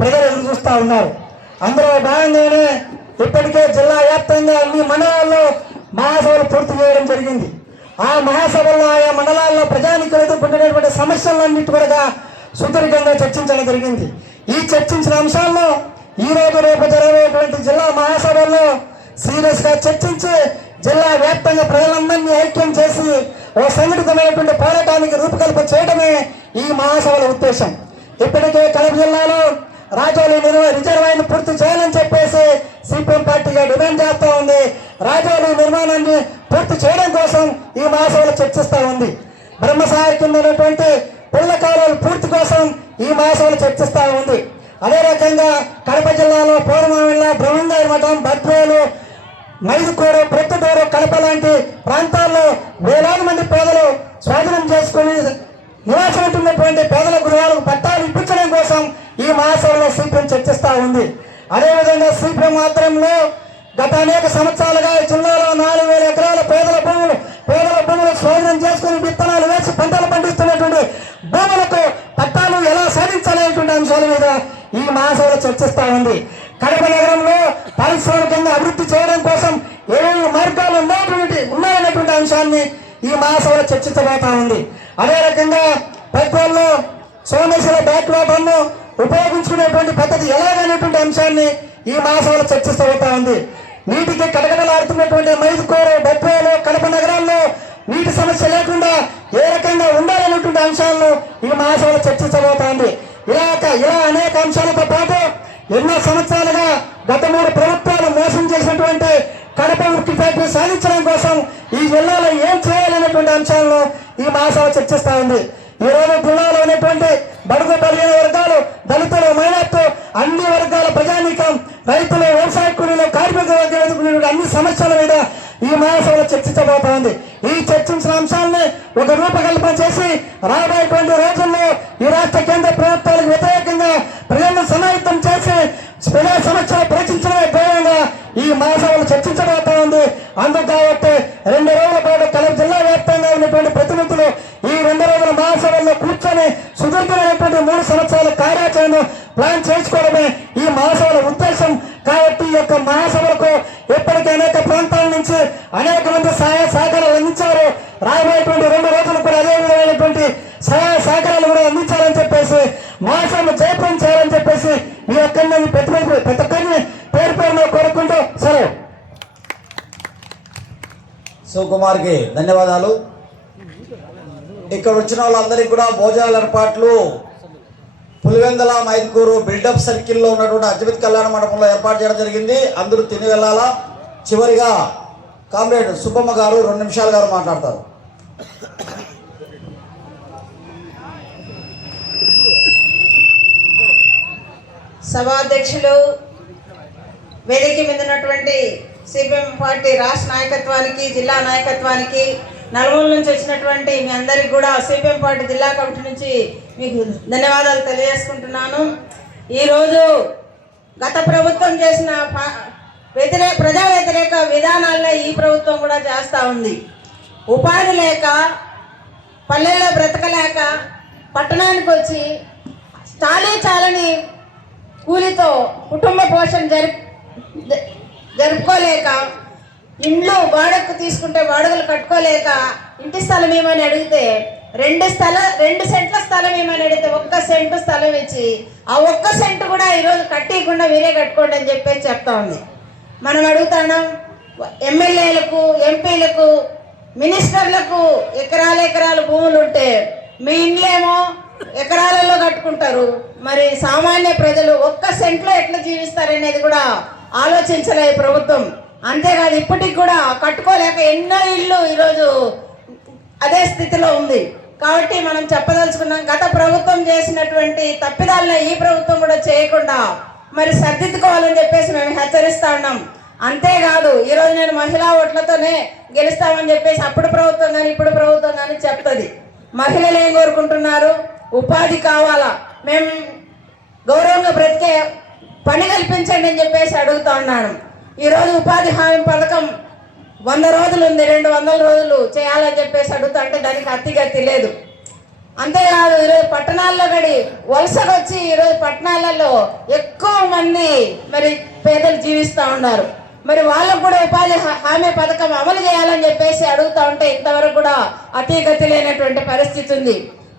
ప్రజలు ఎదురు చూస్తూ ఉన్నారు. అందులో భాగంగానే ఇప్పటికే జిల్లా వ్యాప్తంగా అన్ని మండలాల్లో మహాసభలు పూర్తి చేయడం జరిగింది. ఆ మహాసభల్లో ఆయా మండలాల్లో ప్రజానికులు ఎదుర్కొంటున్నటువంటి సమస్యలన్నిటి కూడా సుదీర్ఘంగా చర్చించడం జరిగింది. ఈ చర్చించిన అంశాల్లో ఈ రోజు రేపు జరగబోయేటువంటి జిల్లా మహాసభల్లో సీరియస్ గా చర్చించి జిల్లా వ్యాప్తంగా ప్రజలందరినీ ఐక్యం చేసి ఓ సంఘటితమైనటువంటి పోరాటానికి రూపకల్పన చేయడమే ఈ మహాసభల ఉద్దేశం. ఇప్పటికే కడప జిల్లాలో రాజోలు రిజర్వాయర్ను పూర్తి చేయాలని చెప్పేసి సిపిఎం పార్టీగా డిమాండ్ చేస్తూ ఉంది. రాజోలు నిర్మాణాన్ని పూర్తి చేయడం కోసం ఈ మహాసభలో చర్చిస్తూ ఉంది. బ్రహ్మసాయి కింద ఉన్నటువంటి పుల్ల కాలువలు పూర్తి కోసం ఈ మహాసభలో చర్చిస్తూ ఉంది. అదే రకంగా కడప జిల్లాలో పూర్వమిల్ల, బ్రహ్మంగారి మఠం, బద్వేలు, మైదుకూరు, ప్రొద్దుటూరు, కడప లాంటి ప్రాంతాల్లో వేలాది మంది పేదలు స్వాధీనం చేసుకుని నివాసం ఉంటున్నటువంటి పేదల గృహాలకు పట్టాలు ఇప్పించడం కోసం ఈ మహాసభలో సిపిఎం చర్చిస్తూ ఉంది. అదేవిధంగా సిపిఎం మాత్రంలో గత అనేక సంవత్సరాలుగా జిల్లాలో 4,000 ఎకరాల పేదల భూములు స్వాధీనం చేసుకుని విత్తనాలు వేసి పంటలు పండిస్తున్నటువంటి భూములకు పట్టాలు ఎలా సాధించాలనేటువంటి అంశాల మీద ఈ మహాసభలో చర్చిస్తూ ఉంది. కడప నగరంలో పారిశ్రామికంగా అభివృద్ధి చేయడం కోసం ఏమేమి మార్గాలు ఉన్నాయనేటువంటి అంశాన్ని ఈ మహాసభలో చర్చించబోతా ఉంది. అదే రకంగా పెద్దల్లో సోమేశ్వర బ్యాక్ వాటర్ను ఉపయోగించుకునేటువంటి పద్ధతి ఎలాగనేటువంటి అంశాన్ని ఈ మహాసభలో చర్చిస్తబోతా ఉంది. నీటికి కటకటలాడుతున్నటువంటి మైదుకూరు, బద్వేలు, కడప నగరాల్లో నీటి సమస్య లేకుండా ఏ రకంగా ఉండాలనేటువంటి అంశాలను ఈ మహాసభలో చర్చించబోతా ఉంది. ఇలా అనేక అంశాలతో పాటు ఎన్నో సంవత్సరాలుగా గత 3 ప్రభుత్వాలు మోసం చేసినటువంటి కడప ఉక్కు ఫ్యాక్టరీ సాధించడం కోసం ఈ జిల్లాలో ఏం చేయాలనేటువంటి అంశాలను ఈ మహాసభ చర్చిస్తూ ఉంది. ఈ రోజు జిల్లాలో ఉన్నటువంటి బడుగు బలహీన వర్గాలు, దళితులు, మైనార్టీలు, అన్ని వర్గాల ప్రజానీకం, రైతులు, వ్యవసాయ కూలీలు, కార్మిక వర్గం ఎదుర్కొనే అన్ని సమస్యల మీద ఈ మహాసభలో చర్చించబోతా ఉంది. ఈ చర్చించిన అంశాలని ఒక రూపకల్పన చేసి రాబోయేటువంటి రోజుల్లో ఈ రాష్ట్ర కేంద్ర ప్రభుత్వాలకు వ్యతిరేకంగా ప్రజలను సమాయత్తం చేసి ప్రజా సమస్యలు ప్రశ్నించడమే ధ్యేయంగా ఈ మహాసభలు చర్చించబోతా ఉంది. అందుకు కాబట్టి 2 రోజుల పాటు కడప జిల్లా వ్యాప్తంగా ఉన్నటువంటి ప్రతినిధులు ఈ 2 రోజుల మహాసభల్లో కూర్చొని సుదీర్ఘమైనటువంటి 3 సంవత్సరాల కార్యాచరణను ప్లాన్ చేసుకోవడమే ఈ మహాసభల ఉద్దేశం. కాబట్టి ఈ యొక్క మహాసభలకు ఇప్పటికీ అనేక ప్రాంతాల నుంచి అనేక మంది సహాయ సహకారాలు అందించారు. రాబోయేటువంటి 2 రోజులు కూడా అదే విధమైనటువంటి సహాయ సహకారాలు కూడా అందించాలని చెప్పేసి మహాసభను జయప్రదం చేయాలని చెప్పేసి మీ ఒక్కరిని ప్రతి ఒక్కరిని పేరు పేరులో కోరుకుంటూ సెలవు. శివకుమార్కి ధన్యవాదాలు. ఇక్కడ వచ్చిన వాళ్ళందరికీ కూడా భోజనాల ఏర్పాట్లు పులివెందల, మైదుకూరు బిల్డప్ సర్కిల్లో ఉన్నటువంటి అజ్మిత్ కళ్యాణ మండపంలో ఏర్పాటు చేయడం జరిగింది. అందరూ తిని వెళ్ళాలా. చివరిగా కామ్రేడ్ సుబ్బమ్మ గారు 2 నిమిషాలు గారు మాట్లాడతారు. సభాధ్యక్షులు, వేదిక మీద ఉన్నటువంటి సిపిఎం పార్టీ రాష్ట్ర నాయకత్వానికి, జిల్లా నాయకత్వానికి, నలుమూల నుంచి వచ్చినటువంటి మీ అందరికి కూడా సిపిఎం పార్టీ జిల్లా కమిటీ నుంచి మీకు ధన్యవాదాలు తెలియజేసుకుంటున్నాను. ఈరోజు గత ప్రభుత్వం చేసిన ప్రజా వ్యతిరేక విధానాలనే ఈ ప్రభుత్వం కూడా చేస్తూ ఉంది. ఉపాధి లేక, పల్లెల్లో బ్రతకలేక, పట్టణానికి వచ్చి చాలని కూలితో కుటుంబ పోషణ జరుపుకోలేక ఇండ్లు వాడకు తీసుకుంటే వాడగలు కట్టుకోలేక ఇంటి స్థలం ఏమని అడిగితే 2 సెంట్ల స్థలం ఏమని అడిగితే 1 సెంటు స్థలం ఇచ్చి ఆ 1 సెంటు కూడా ఈరోజు కట్టేయకుండా మీరే కట్టుకోండి అని చెప్పేసి చెప్తా ఉంది. మనం అడుగుతున్నాం, ఎమ్మెల్యేలకు, ఎంపీలకు, మినిస్టర్లకు ఎకరాలు భూములు ఉంటే మీ ఇండ్లేమో ఎకరాలలో కట్టుకుంటారు. మరి సామాన్య ప్రజలు 1 సెంట్లో ఎట్లా జీవిస్తారనేది కూడా ఆలోచించలే ఈ ప్రభుత్వం. అంతేకాదు ఇప్పటికి కూడా కట్టుకోలేక ఎన్నో ఇళ్ళు ఈరోజు అదే స్థితిలో ఉంది. కాబట్టి మనం చెప్పదలుచుకున్నాం, గత ప్రభుత్వం చేసినటువంటి తప్పిదాలను ఈ ప్రభుత్వం కూడా చేయకుండా మరి సర్దిద్దుకోవాలని చెప్పేసి మేము హెచ్చరిస్తా ఉన్నాం. అంతేకాదు ఈరోజు నేను మహిళా ఓట్లతోనే గెలుస్తామని చెప్పేసి అప్పుడు ప్రభుత్వం కానీ ఇప్పుడు ప్రభుత్వం కానీ చెప్తుంది. మహిళలు ఏం కోరుకుంటున్నారు? ఉపాధి కావాలా, మేము గౌరవంగా బ్రతికే పని కల్పించండి అని చెప్పేసి అడుగుతా ఉన్నాను. ఈరోజు ఉపాధి హామీ పథకం 100 రోజులు ఉంది, 200 రోజులు చేయాలని చెప్పేసి అడుగుతా అంటే దానికి అతిగతి లేదు. అంతేకాదు ఈరోజు పట్టణాల్లో గడి వలసకు వచ్చి ఈరోజు పట్టణాలలో ఎక్కువ మంది మరి పేదలు జీవిస్తూ ఉన్నారు. మరి వాళ్ళకు కూడా ఉపాధి హామీ పథకం అమలు చేయాలని చెప్పేసి అడుగుతా ఉంటే ఇంతవరకు కూడా అతిగతి లేనటువంటి పరిస్థితి ఉంది.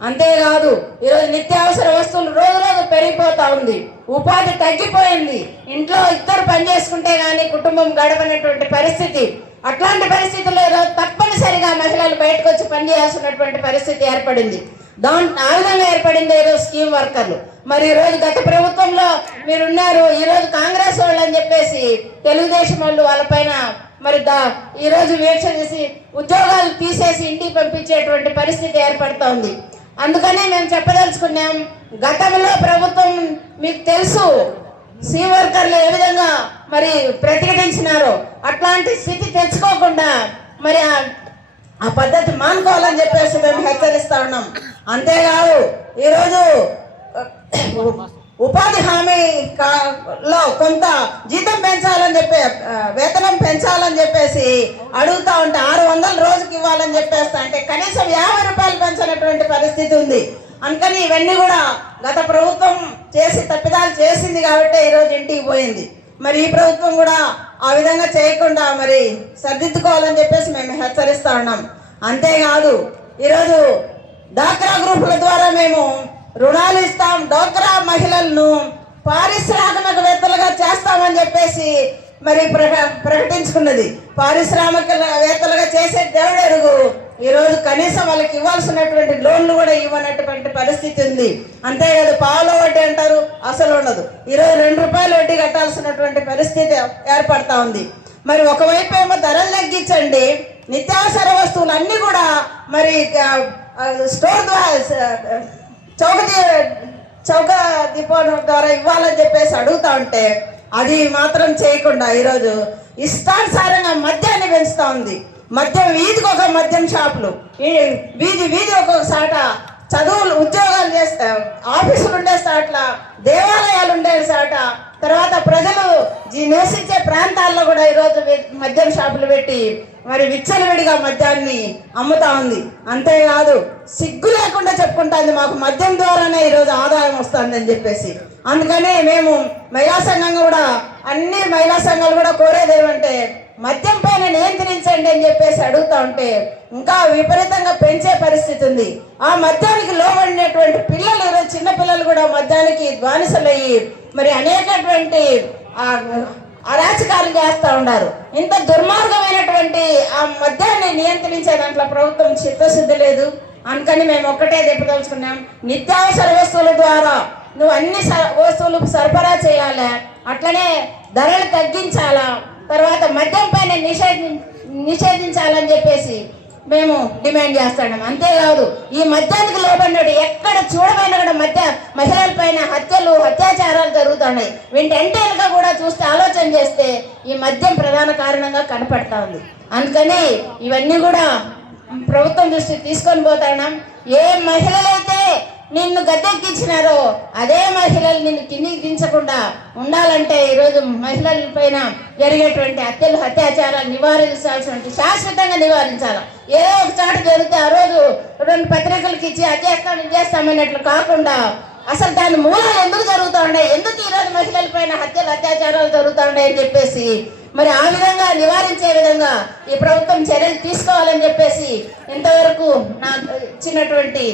అంతేకాదు ఈరోజు నిత్యావసర వస్తువులు రోజు పెరిగిపోతా ఉంది, ఉపాధి తగ్గిపోయింది. ఇంట్లో ఇద్దరు పని చేసుకుంటే కానీ కుటుంబం గడపనటువంటి పరిస్థితి. అట్లాంటి పరిస్థితుల్లో ఈరోజు తప్పనిసరిగా మహిళలు బయటకు వచ్చి పని చేయాల్సినటువంటి పరిస్థితి ఏర్పడింది. ఆ విధంగా ఏర్పడింది ఈరోజు స్కీమ్ వర్కర్లు. మరి ఈరోజు గత ప్రభుత్వంలో మీరున్నారు, ఈరోజు కాంగ్రెస్ వాళ్ళు అని చెప్పేసి తెలుగుదేశం వాళ్ళు వాళ్ళపైన మరి ఈరోజు వీక్ష చేసి ఉద్యోగాలు తీసేసి ఇంటికి పంపించేటువంటి పరిస్థితి ఏర్పడుతూ ఉంది. అందుకనే మేము చెప్పదలుచుకున్నాం, గతంలో ప్రభుత్వం మీకు తెలుసు సి వర్కర్లు ఏ విధంగా మరి ప్రతిఘటించినారో అట్లాంటి స్థితి తెచ్చుకోకుండా మరి ఆ పద్ధతి మానుకోవాలని చెప్పేసి మేము హెచ్చరిస్తా ఉన్నాం. అంతేకాదు ఈరోజు ఉపాధి హామీలో కొంత జీతం పెంచాలని చెప్పి వేతనం పెంచాలని చెప్పేసి అడుగుతా ఉంటే 600 రోజుకి ఇవ్వాలని చెప్పేస్తా అంటే కనీసం 50 రూపాయలు పెంచినటువంటి పరిస్థితి ఉంది. అందుకని ఇవన్నీ కూడా గత ప్రభుత్వం చేసి తప్పిదాలు చేసింది కాబట్టి ఈరోజు ఇంటికి పోయింది. మరి ఈ ప్రభుత్వం కూడా ఆ విధంగా చేయకుండా మరి సర్దిద్దుకోవాలని చెప్పేసి మేము హెచ్చరిస్తా ఉన్నాం. అంతేకాదు ఈరోజు డాక్రా గ్రూపుల ద్వారా మేము రుణాలు ఇస్తాం, డాక్రా మహిళలను పారిశ్రామికవేత్తలుగా చేస్తామని చెప్పేసి మరి ప్రకటించుకున్నది. పారిశ్రామికవేత్తలుగా చేసే దేవుడెరుగు ఈరోజు కనీసం వాళ్ళకి ఇవ్వాల్సినటువంటి లోన్లు కూడా ఇవ్వనటువంటి పరిస్థితి ఉంది. అంతేకాదు పావుల వడ్డీ అంటారు, అసలు ఉండదు. ఈరోజు 2 రూపాయల వడ్డీ కట్టాల్సినటువంటి పరిస్థితి ఏర్పడతా ఉంది. మరి ఒకవైపు ఏమో ధరలు తగ్గించండి, నిత్యావసర వస్తువులు అన్నీ కూడా మరి స్టోర్ ద్వారా చౌక డిపో ద్వారా ఇవ్వాలని చెప్పేసి అడుగుతా ఉంటే అది మాత్రం చేయకుండా ఈరోజు ఇష్టానుసారంగా మద్యాన్ని పెంచుతా ఉంది. మద్యం వీధికి ఒక మద్యం షాపులు, వీధి ఒక్కొక్క సాట, చదువులు ఉద్యోగాలు చేస్తా, ఆఫీసులు ఉండే సాట్ల, దేవాలయాలు ఉండే సాట, తర్వాత ప్రజలు నివసించే ప్రాంతాల్లో కూడా ఈరోజు మద్యం షాపులు పెట్టి మరి విచ్చలవిడిగా మద్యాన్ని అమ్ముతా ఉంది. అంతేకాదు సిగ్గు లేకుండా చెప్పుకుంటుంది మాకు మద్యం ద్వారానే ఈరోజు ఆదాయం వస్తుందని చెప్పేసి. అందుకని మేము మహిళా సంఘంగా కూడా అన్ని మహిళా సంఘాలు కూడా కోరేది ఏమంటే మద్యం పైన నియంత్రించండి అని చెప్పేసి అడుగుతా ఉంటే ఇంకా విపరీతంగా పెంచే పరిస్థితి ఉంది. ఆ మద్యానికి లోబడినటువంటి పిల్లలు ఈరోజు చిన్న పిల్లలు కూడా మద్యానికి బానిసలయ్యి మరి అనేకటువంటి అరాచకాలు చేస్తూ ఉన్నారు. ఇంత దుర్మార్గమైనటువంటి ఆ మద్యాన్ని నియంత్రించే దాంట్లో ప్రభుత్వం చిత్తశుద్ధి లేదు. అందుకని మేము ఒక్కటే చెప్పదలుచుకున్నాం, నిత్యావసర వస్తువుల ద్వారా నువ్వు అన్ని వస్తువులు సరఫరా చేయాలా, అట్లనే ధరలు తగ్గించాలా, తర్వాత మద్యం పైన నిషేధించాలని చెప్పేసి మేము డిమాండ్ చేస్తున్నాం. అంతేకాదు ఈ మద్యానికి లోబడినట్టు ఎక్కడ చూడమైనా కూడా మహిళల పైన హత్యలు, అత్యాచారాలు జరుగుతున్నాయి. వీటంటేనుక కూడా చూస్తే ఆలోచన చేస్తే ఈ మద్యం ప్రధాన కారణంగా కనపడతా ఉంది. అందుకని ఇవన్నీ కూడా ప్రభుత్వం దృష్టికి తీసుకొని పోతున్నాం. ఏ మహిళలైతే నిన్ను గద్దెక్కించినారో అదే మహిళలు నిన్ను కిందికి దించకుండా ఉండాలంటే ఈరోజు మహిళల పైన జరిగేటువంటి హత్యలు, అత్యాచారాలు నివారించాల్సినటువంటి శాశ్వతంగా నివారించాలి. ఏదో ఒక చాట జరిగితే ఆ రోజు 2 పత్రికలకు ఇచ్చి అది చేస్తామన్నట్లు కాకుండా అసలు దాని మూలాలు ఎందుకు జరుగుతూ ఉన్నాయి, ఎందుకు ఈరోజు మహిళల పైన హత్యలు, అత్యాచారాలు జరుగుతూ ఉన్నాయి అని చెప్పేసి మరి ఆ విధంగా నివారించే విధంగా ఈ ప్రభుత్వం చర్యలు తీసుకోవాలని చెప్పేసి ఇంతవరకు నాకు ఇచ్చినటువంటి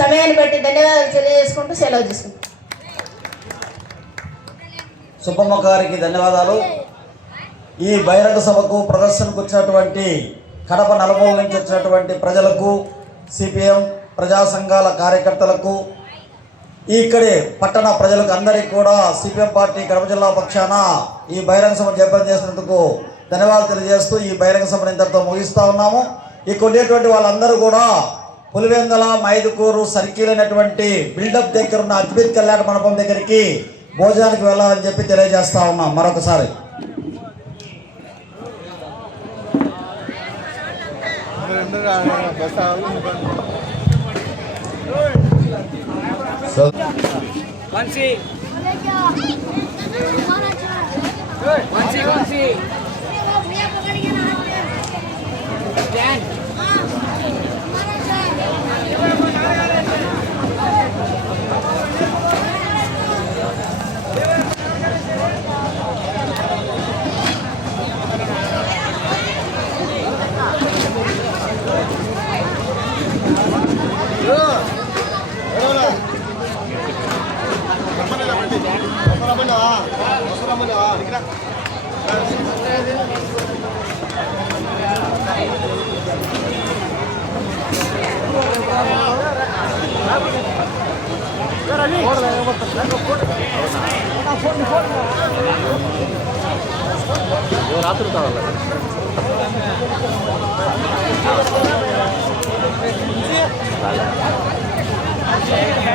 సమయాన్ని బట్టి ధన్యవాదాలు తెలియజేసుకుంటూ సెలవు తీసుకుంటాం. సుబ్బమ్మ గారికి ధన్యవాదాలు. ఈ బహిరంగ సభకు ప్రదర్శనకు వచ్చినటువంటి కడప నలుమూల నుంచి వచ్చినటువంటి ప్రజలకు, సిపిఎం ప్రజా సంఘాల కార్యకర్తలకు, ఇక్కడి పట్టణ ప్రజలకు అందరికీ కూడా సిపిఎం పార్టీ కడప జిల్లా పక్షాన ఈ బహిరంగ సభ జయప్రదం చేసినందుకు ధన్యవాదాలు తెలియజేస్తూ ఈ బహిరంగ సభను ఇంతటితో ముగిస్తూ ఉన్నాము. ఇక్కడ ఉండేటువంటి వాళ్ళందరూ కూడా పులివెందల, మైదుకూరు సర్కిల్ అయినటువంటి బిల్డప్ దగ్గర ఉన్న అద్భుత్ కళ్యాణ మండపం దగ్గరికి భోజనానికి వెళ్ళాలని చెప్పి తెలియజేస్తా ఉన్నాం మరొకసారి. రాత్రి కావాలి.